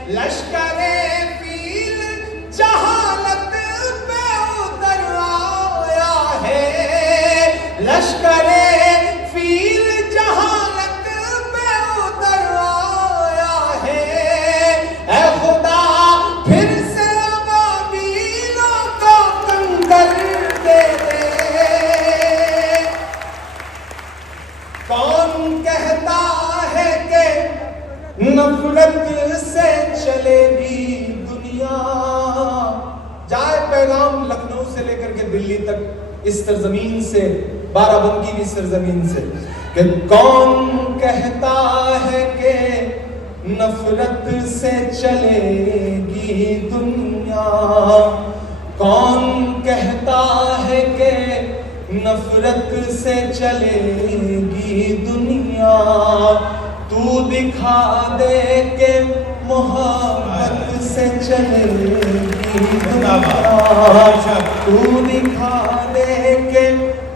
लश्करे फील जहालत पे उतर आया है, लश्करे फील जहालत पे उतर आया है। ऐ खुदा फिर से अबाबीलों को कंकर दे दे। कौन कहता है कि नफरत से चलेगी दुनिया। जाए पैगाम लखनऊ से लेकर के दिल्ली तक, इस सरजमीन से, बाराबंकी की सरजमीन से, कि कौन कहता है कि नफरत से चलेगी दुनिया। कौन कहता है कि नफरत से चलेगी दुनिया। तू दिखा दे के मोहब्बत से चलेगी दुनिया। तू दिखा दे के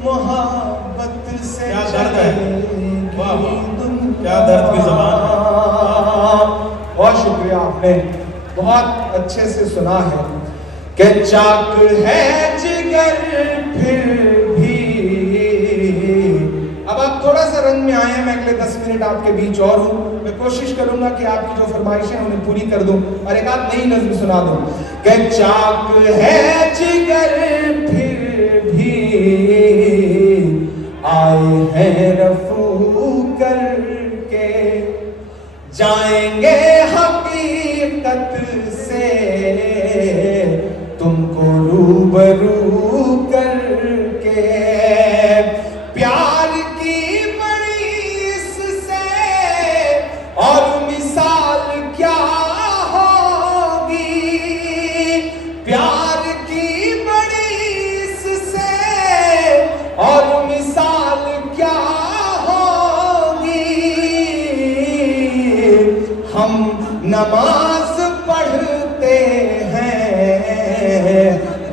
मोहब्बत से क्या दर्द है, चलेगी वाह वाह, दुनिया। क्या दर्द की ज़बान है। बहुत शुक्रिया, आपने बहुत अच्छे से सुना है कि चाक है जिगर फिर भी। अब आप थोड़ा सा रंग में आए हैं, मैं अगले 10 मिनट आपके बीच और हूं। मैं कोशिश करूंगा कि आपकी जो फरमाइशें हैं उन्हें पूरी कर दूं और एक आध नई नज़्म सुना दूं। कि चाक है जिगर फिर भी आए हैं रफू करके, जाएंगे हकीकत से तुमको रूबरू करके। प्यार की बड़ी इससे और मिसाल क्या होगी। प्यार की बड़ी इससे और मिसाल क्या होगी। हम नमाज पढ़ते हैं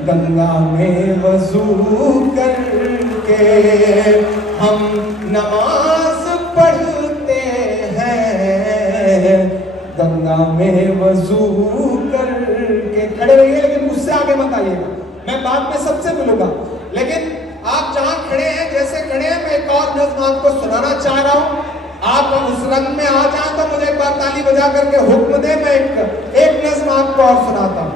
गंगा में वजू करके। हम नमाज पढ़ते हैं गंगा में वजू करके। खड़े रहिए, लेकिन मुझसे आगे मत आइएगा, मैं बाद में सबसे मिलूंगा। लेकिन आप जहां खड़े हैं, जैसे खड़े हैं, मैं एक और नज़्म आपको सुनाना चाह रहा हूं। आप उस रंग में आ जाए तो मुझे एक बार ताली बजा करके हुक्म दे, मैं एक नज़्म आपको और सुनाता हूं।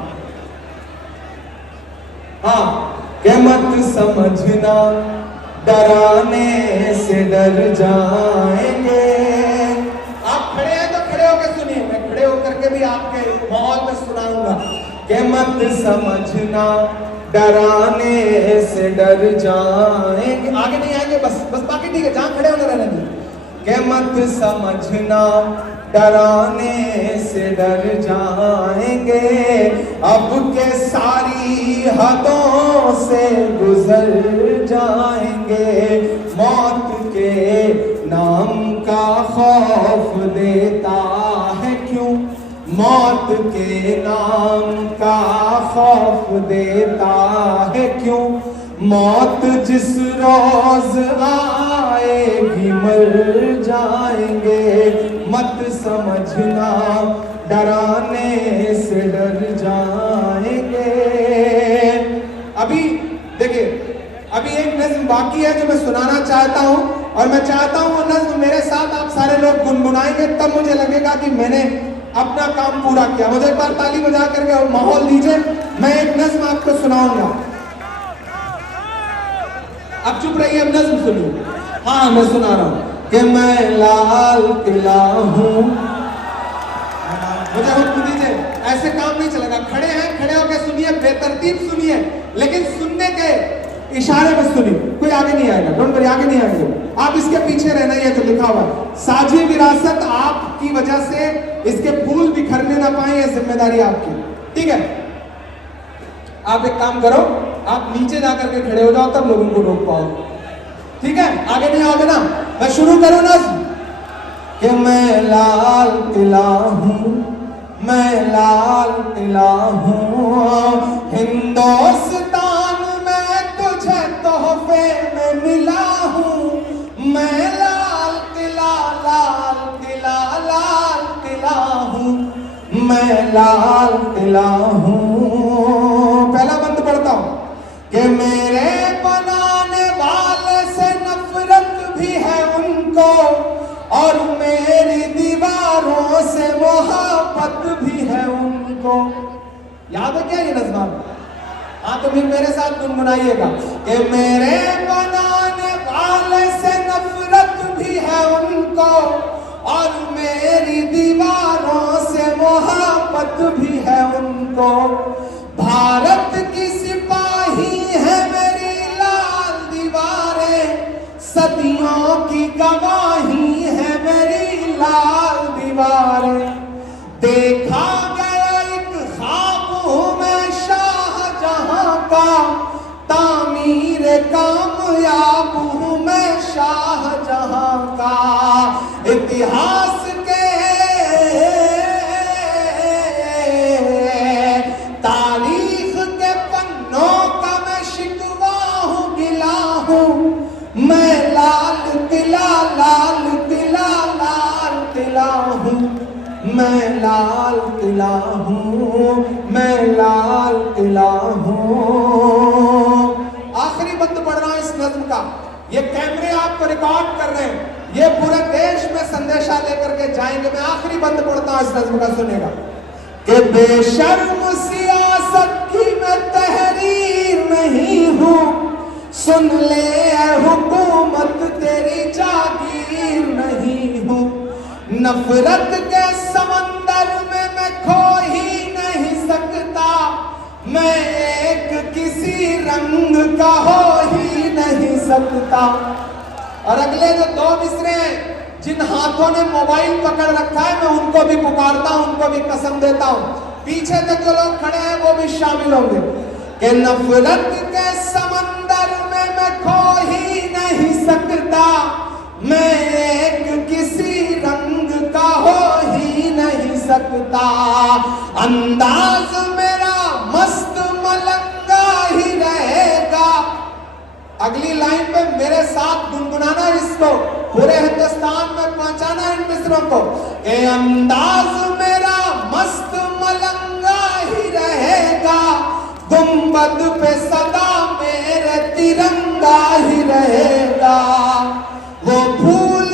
हाँ, के मत समझना डराने से डर जाएंगे। आप खड़े हैं तो खड़े होकर सुनिए, मैं खड़े होकर के भी आपके माहौल में सुनाऊंगा। के मत समझना डराने से डर जाएंगे। आगे नहीं आएंगे, बस बाकी ठीक है, जहां खड़े होना रहने दीजिए। के मत समझना डराने से डर जाएंगे, अब के सारी हदों से गुजर जाएंगे। मौत के नाम का खौफ देता है क्यों, मौत के नाम का खौफ देता है क्यों। मौत जिस रोज आएगी मर जाएंगे। मत समझना डराने से डर जाएंगे। अभी देखिए, अभी एक नज़्म बाकी है जो मैं सुनाना चाहता हूं, और मैं चाहता हूं वो नज़्म मेरे साथ आप सारे लोग गुनगुनाएंगे, तब मुझे लगेगा कि मैंने अपना काम पूरा किया। मुझे एक बार ताली बजा करके और माहौल दीजिए, मैं एक नज़्म आपको सुनाऊंगा। अब चुप रहिए, अब नज़्म सुनिए। हाँ, मैं सुना रहा हूं कि मैं लाल किला हूं। मुझे हुक्म दीजिए, ऐसे काम नहीं चलेगा। खड़े हैं, खड़े होकर सुनिए, बेतरतीब सुनिए, लेकिन सुनने के इशारे में सुनिए। कोई आगे नहीं आएगा, डोंट वरी, आगे नहीं आएगा। आप इसके पीछे रहना, ये जो लिखा हुआ है, साझी विरासत आपकी वजह से इसके फूल बिखरने ना पाए, ये जिम्मेदारी आपकी, ठीक है। आप एक काम करो, आप नीचे जाकर के खड़े हो जाओ, तब लोगों को रोक पाओ, ठीक है। आगे नहीं आओगे ना, मैं शुरू करूं ना कि मैं लाल किला हूं, मैं लाल किला हूं। हिंदुस्तान में तुझे तोहफे में मिला हूं। मैं लाल किला, लाल किला, लाल मैं लाल किला हूँ। पहला बंद पढ़ता हूँ कि मेरे बनाने वाले से नफरत भी है उनको और मेरी दीवारों से मोहब्बत भी है उनको। याद है क्या ये नज़्म? हाँ तो फिर मेरे साथ गुनगुनाइएगा कि मेरे बनाने वाले से नफरत भी है उनको और मेरी दीवारों से मोहब्बत भी है उनको। भारत की सिपाही है मेरी लाल दीवारें, सदियों की गवाही है मेरी लाल दीवारें। देखा गया एक ख्वाब हूँ मैं शाहजहां का, तामीर कामयाब हूँ मैं शाहजहां का। इतिहास के तारीख के पन्नों का मैं शिकवा हूँ, गिला हूँ। मैं लाल किला लाल किला लाल किला हूँ। मैं लाल किला हूँ, मैं लाल किला हूँ। आखिरी बंद पढ़ रहा हूं इस नज्म का। ये कैमरे आपको रिकॉर्ड कर रहे हैं, ये पूरे देश में संदेशा लेकर के जाएंगे। मैं आखिरी बंद पढ़ता हूं इस नज्म का, सुनेगा कि बेशर्म सियासत की मैं तहरीर नहीं हूं, सुन ले हुकूमत तेरी जागीर नहीं हूं। नफरत के समंदर में मैं खो ही नहीं सकता, मैं एक किसी रंग का हो ही नहीं सकता। और अगले जो दो मिसरे हैं, जिन हाथों ने मोबाइल पकड़ रखा है मैं उनको भी पुकारता हूं, उनको भी कसम देता हूं, पीछे तक जो लोग खड़े हैं वो भी शामिल होंगे कि नफरत के समंदर में मैं खो ही नहीं सकता, मैं एक किसी रंग का हो ही नहीं सकता। अंदाज मेरा मस्त मलंगा ही रहेगा। अगली लाइन पे मेरे साथ गुनगुनाना, इसको पूरे हिंदुस्तान में पहुंचाना इन मिसरों को कि अंदाज मेरा मस्त मलंगा ही रहेगा, गुंबद पे सदा मेरे तिरंगा ही रहेगा। वो फूल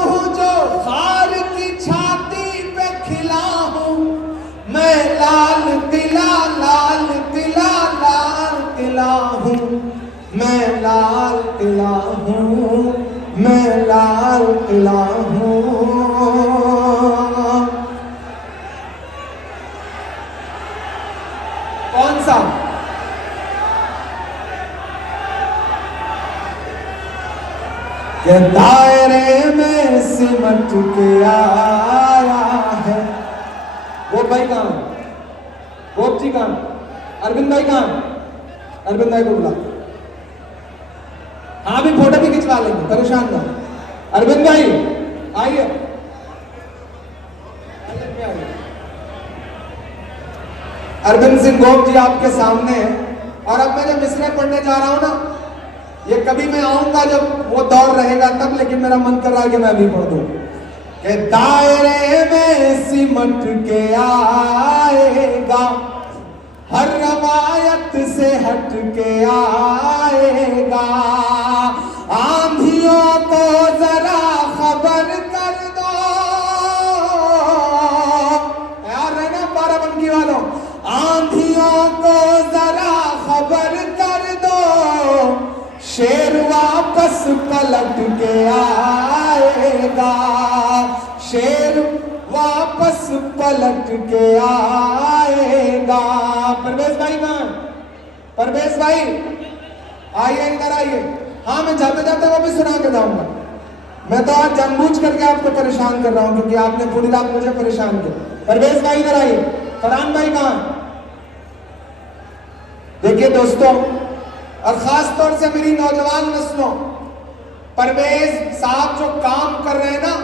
हूँ जो खार की छाती पे खिला हूँ, मैं लाल किला लाल किला लाल किला हूँ। मैं लाल किला हूँ, मैं लाल किला हूँ। कौन सा? के दायरे में सिमट के आया है। गोप भाई कहाँ? गोप जी कहाँ? अरविंद भाई कहाँ? अरविंद भाई को बुला। हाँ भी फोटो भी खिंचवा लेंगे, परेशान ना। अरविंद भाई आइए। अरविंद सिंह गोप जी आपके सामने है। और अब मैं जब मिसरे पढ़ने जा रहा हूं ना, ये कभी मैं आऊंगा जब वो दौर रहेगा तब, लेकिन मेरा मन कर रहा है कि मैं अभी पढ़ दूं कि दायरे में सिमट के आएगा, हर रवायत से हट के आएगा। आंधियों को जरा खबर कर दो, यार रहना बाराबंकी वालों, आंधियों को जरा खबर कर दो, शेर वापस पलट के आएगा, शेर वापस पलट के आएगा। परवेश भाई कहाँ? परवेश भाई आइए, इधर आइए। हाँ मैं जाते जाते वो भी सुना के जाऊंगा। मैं तो आज जानबूझ करके आपको परेशान कर रहा हूं क्योंकि आपने पूरी रात मुझे परेशान किया। परवेश भाई इधर आइए। फरहान भाई कहाँ? देखिए दोस्तों, और खास तौर से मेरी नौजवान नस्लों, परवेज साहब जो काम कर रहे हैं ना,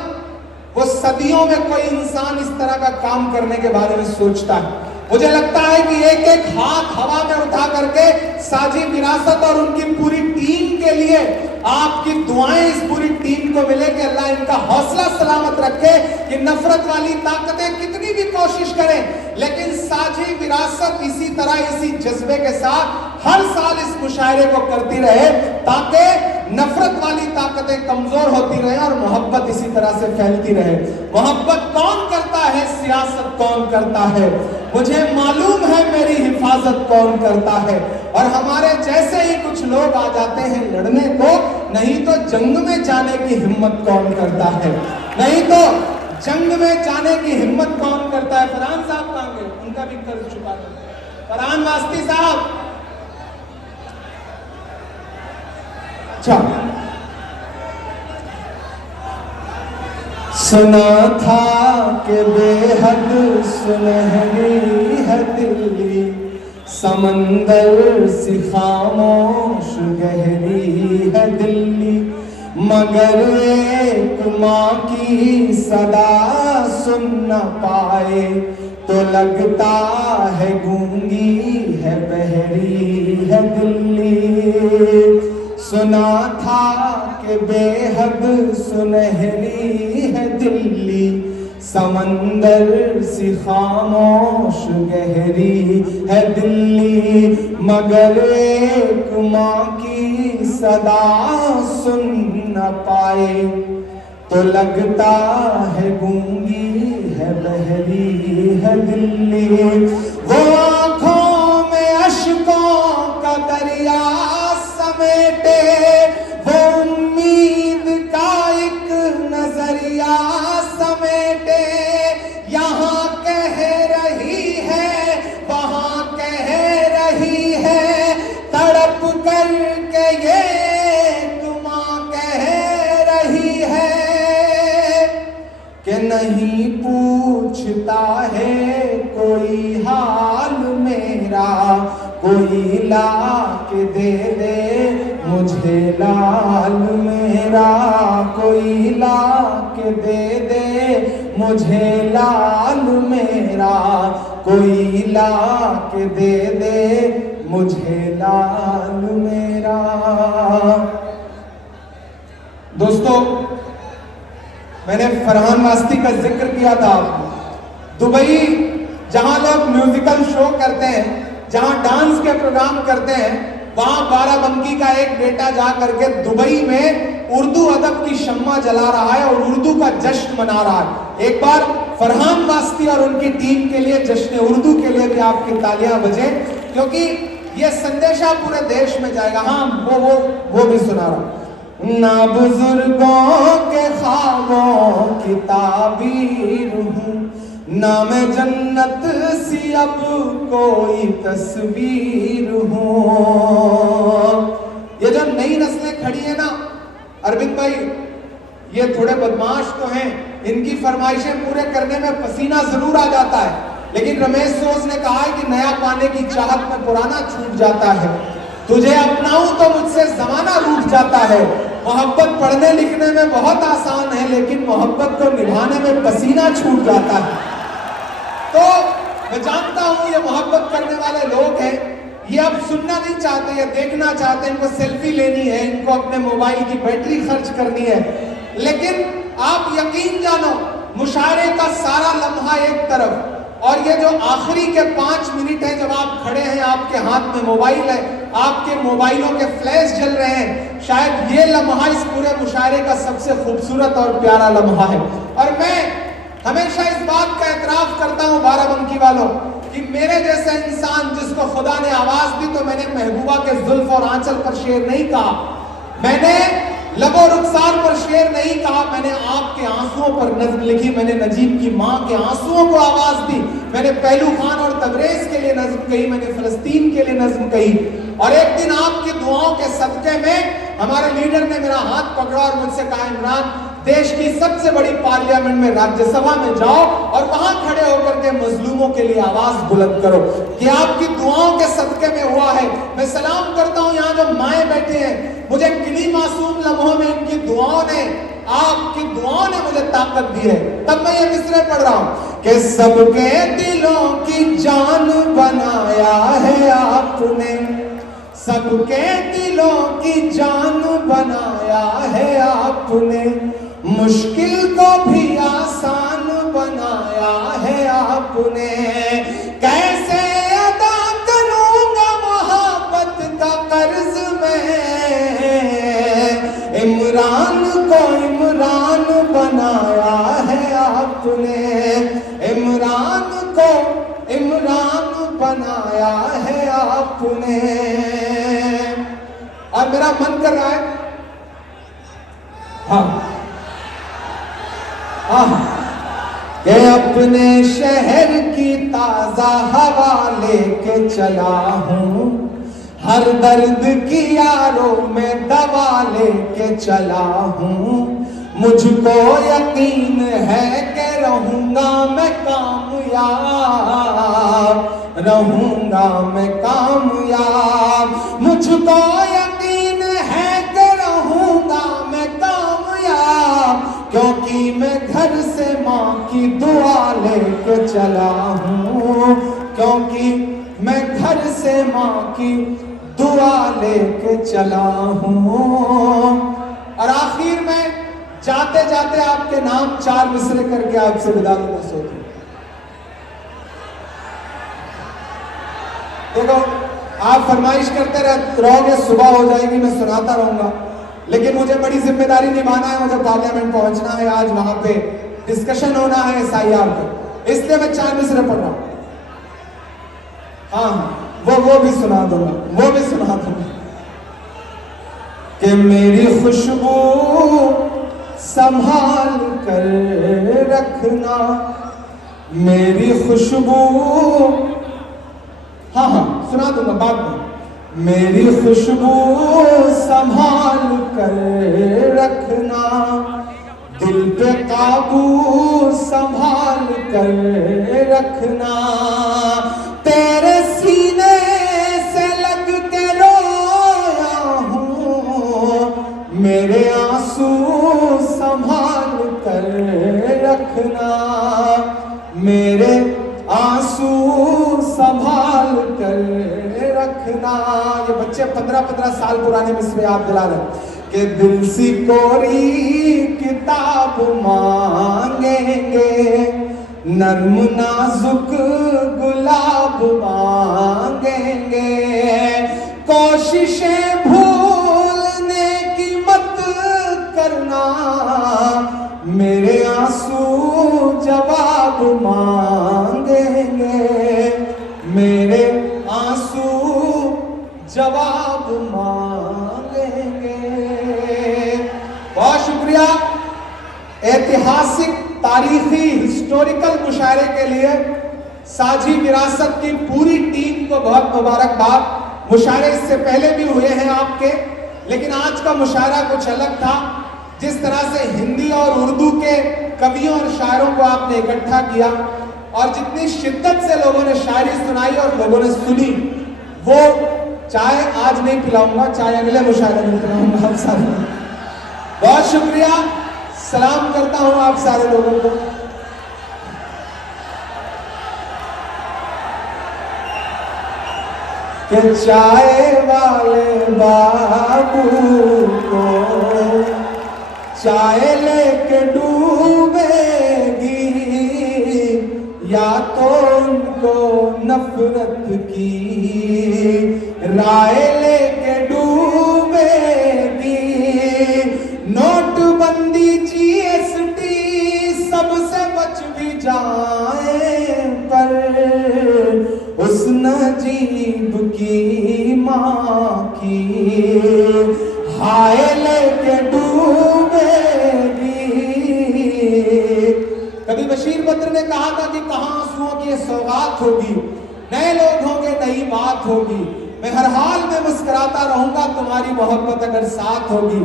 वो सदियों में कोई इंसान इस तरह का काम करने के बारे में सोचता है। मुझे लगता है कि एक एक हाथ हवा में उठा करके साजी विरासत और उनकी पूरी टीम के लिए आपकी दुआएं इस पूरी टीम को मिले कि अल्लाह इनका हौसला सलामत रखे कि नफरत वाली ताकतें कितनी भी कोशिश करें, लेकिन साझी विरासत इसी तरह इसी जज्बे के साथ हर साल इस मुशायरे को करती रहे, ताकि नफरत वाली ताकतें कमजोर होती रहे और मोहब्बत इसी तरह से फैलती रहे। मोहब्बत कौन करता है, सियासत कौन करता है, मुझे मालूम है मेरी हिफाजत कौन करता है। और हमारे जैसे ही कुछ लोग आ जाते हैं लड़ने को, नहीं तो जंग में जाने की हिम्मत कौन करता है, नहीं तो जंग में जाने की हिम्मत कौन करता है। फरहान साहब कहां गए, उनका भी कर्ज चुका दो। फरहान वास्ती साहब, अच्छा, सुना था कि बेहद सुनहरी है दिल्ली, समंदर सी खामोश गहरी है दिल्ली, मगर एक माँ की सदा सुन न पाए तो लगता है गूंगी है बहरी है दिल्ली। सुना था कि बेहद सुनहरी है दिल्ली, समंदर सी खामोश गहरी है दिल्ली, मगर एक माँ की सदा सुन न पाए तो लगता है गूंगी है बहरी है दिल्ली। वो आंखों में अश्कों का दरिया समेटे, वो उम्मीद का एक नजरिया समेटे, यहाँ कह रही है वहाँ कह रही है, तड़प कर के ये तुमा कह रही है कि नहीं पूछता है कोई हाल मेरा, कोई ला के दे दे मुझे लाल मेरा, कोई ला के दे दे मुझे लाल मेरा, कोई ला के दे दे मुझे लाल मेरा। दोस्तों, मैंने फरहान वास्ती का जिक्र किया था। दुबई जहां लोग म्यूजिकल शो करते हैं, जहां डांस के प्रोग्राम करते हैं, वहां बाराबंकी का एक बेटा जा करके दुबई में उर्दू अदब की शम्मा जला रहा है और उर्दू का जश्न मना रहा है। एक बार फरहान वास्ती और उनकी टीम के लिए, जश्न उर्दू के लिए भी आपकी तालियां बजे, क्योंकि ये संदेशा पूरे देश में जाएगा। हाँ, वो भी सुना रहा। ना बुजुर्गों के ख्वाबों की ताबीर हूँ, ना मैं जन्नत सी अब कोई तस्वीर हूँ। ये जो नई नस्लें खड़ी है ना अरविंद भाई, ये थोड़े बदमाश तो हैं, इनकी फरमाइशें पूरे करने में पसीना जरूर आ जाता है, लेकिन रमेश सोज ने कहा है कि नया पाने की चाहत में पुराना छूट जाता है। तुझे अपनाऊं तो मुझसे जमाना रूठ जाता है। मोहब्बत पढ़ने लिखने में बहुत आसान है, लेकिन मोहब्बत को निभाने में पसीना छूट जाता है। तो मैं जानता हूं ये मोहब्बत करने वाले लोग हैं, ये अब सुनना नहीं चाहते, ये देखना चाहते, इनको सेल्फी लेनी है, इनको अपने मोबाइल की बैटरी खर्च करनी है। लेकिन आप यकीन जानो, मुशायरे का सारा लम्हा एक तरफ, और ये जो आखिरी के 5 मिनट है जब आप खड़े हैं, आपके हाथ में मोबाइल है, आपके मोबाइलों के फ्लैश जल रहे हैं, शायद ये लम्हा इस पूरे मुशायरे का सबसे खूबसूरत और प्यारा लम्हा है। और मैं हमेशा इस बात का एतराफ करता हूं बाराबंकी वालों कि मेरे जैसे इंसान जिसको खुदा ने आवाज दी, तो मैंने महबूबा के जुल्फ और आंचल पर शेर नहीं कहा, मैंने लबो रुखसार पर शेर नहीं कहा, मैंने आपके आंसुओं पर नज्म लिखी, मैंने नजीब की माँ के आंसुओं को आवाज दी, मैंने पहलू खान और तबरेज के लिए नज्म कही, मैंने फलस्तीन के लिए नज्म कही। और एक दिन आपकी दुआओं के सदके में हमारे लीडर ने मेरा हाथ पकड़ा और मुझसे कहा, इमरान, देश की सबसे बड़ी पार्लियामेंट में, राज्यसभा में जाओ और वहां खड़े होकर के मजलूमों के लिए आवाज बुलंद करो। ये आपकी दुआओं के सदके में हुआ है। मैं सलाम करता हूं यहाँ जो माए बैठे हैं, मुझे किन्हीं मासूम लम्हों में इनकी दुआओं ने, आपकी दुआओं ने मुझे ताकत दी है। तब मैं ये मिसरे पढ़ रहा हूं कि सबके दिलों की जान बनाया है आपने, सबके दिलों की जान बनाया है आपने, आपने, मुश्किल को भी आसान बनाया है आपने। कैसे अदा करूंगा मोहब्बत का कर्ज मैं, इमरान को इमरान बनाया है आपने, इमरान को इमरान बनाया है आपने। और मेरा मन कर रहा है, हाँ कि अपने शहर की ताजा हवा लेके चला हूँ, हर दर्द की यारों में दवा लेके चला हूँ। मुझको यकीन है कि रहूंगा मैं कामयाब, रहूंगा मैं कामयाब। मुझको यकीन है कि रहूंगा मैं कामयाब, क्योंकि मैं घर से माँ की दुआ लेके चला हूँ, क्योंकि मैं घर से माँ की दुआ लेके चला हूँ। और आखिर में जाते जाते आपके नाम 4 मिसरे करके आपसे विदा लेना सोचूं। देखो, आप फरमाइश करते रहोगे, सुबह हो जाएगी, मैं सुनाता रहूंगा, लेकिन मुझे बड़ी जिम्मेदारी निभाना है। मुझे पार्लियामेंट पहुंचना है, आज वहां पे डिस्कशन होना है SIR पे, इसलिए मैं 4 मिसरे पढ़ रहा हूं। हाँ, वो भी सुना दूंगा, वो भी सुना दूंगा। कि मेरी खुशबू संभाल कर रखना, मेरी खुशबू, हाँ सुना दूंगा बाद में। मेरी खुशबू संभाल कर रखना, दिल पे काबू संभाल कर रखना। तेरे सीने से लग के रोया हूँ, मेरे आंसू संभाल कर रखना, मेरे आंसू संभाल कर रखना। ये बच्चे 15-15 साल पुराने मिसरे याद दिला रहे कि दिल सी कोरी किताब मांगेंगे, नर्म नाजुक गुलाब मांगेंगे। कोशिशें भूलने की मत करना, मेरे आंसू जवाब मांगेंगे, मेरे आंसू जवाब मांगेंगे। बहुत शुक्रिया। ऐतिहासिक, तारीखी, हिस्टोरिकल मुशायरे के लिए साझी विरासत की पूरी टीम को बहुत मुबारकबाद। मुशायरे इससे पहले भी हुए हैं आपके, लेकिन आज का मुशायरा कुछ अलग था। जिस तरह से हिंदी और उर्दू के कवियों और शायरों को आपने इकट्ठा किया और जितनी शिद्दत से लोगों ने शायरी सुनाई और लोगों ने सुनी, वो चाय आज नहीं पिलाऊंगा, चाय अगले मुशायरे में पिलाऊंगा आप सारे। बहुत शुक्रिया, सलाम करता हूं आप सारे लोगों को। कि चाय वाले बाबू को चाय लेके डूबेगी, या तो उनको नफरत की राय लेके डूबेगी। नोटबंदी GST सबसे बच भी जाए, पर उस नजीब की माँ की हाय लेके डूबेगी। कभी बशीर बद्र ने कहा था कि कहां आंसुओं की सौगात होगी, नए लोग होंगे, नई बात होगी। मैं हर हाल में मुस्कुराता रहूंगा, तुम्हारी मोहब्बत अगर साथ होगी।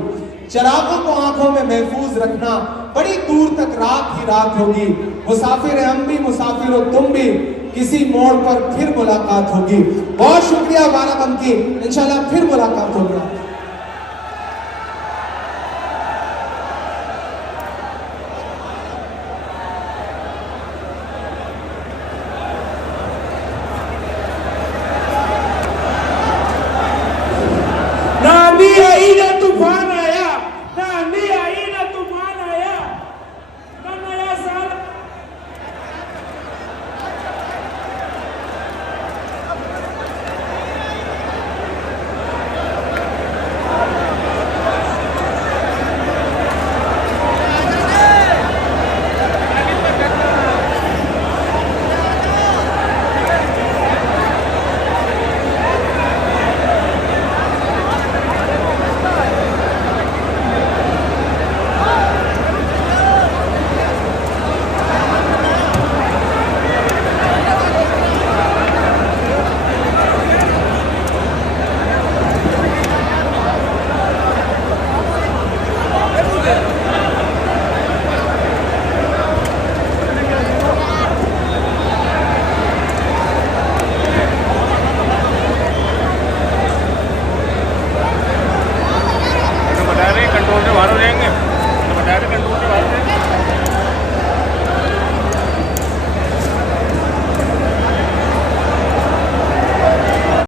चरागों को आंखों में महफूज रखना, बड़ी दूर तक रात ही रात होगी। मुसाफिर है हम भी, मुसाफिर हो तुम भी, किसी मोड़ पर फिर मुलाकात होगी। बहुत शुक्रिया बाराबंकी, इंशाल्लाह फिर मुलाकात होगी।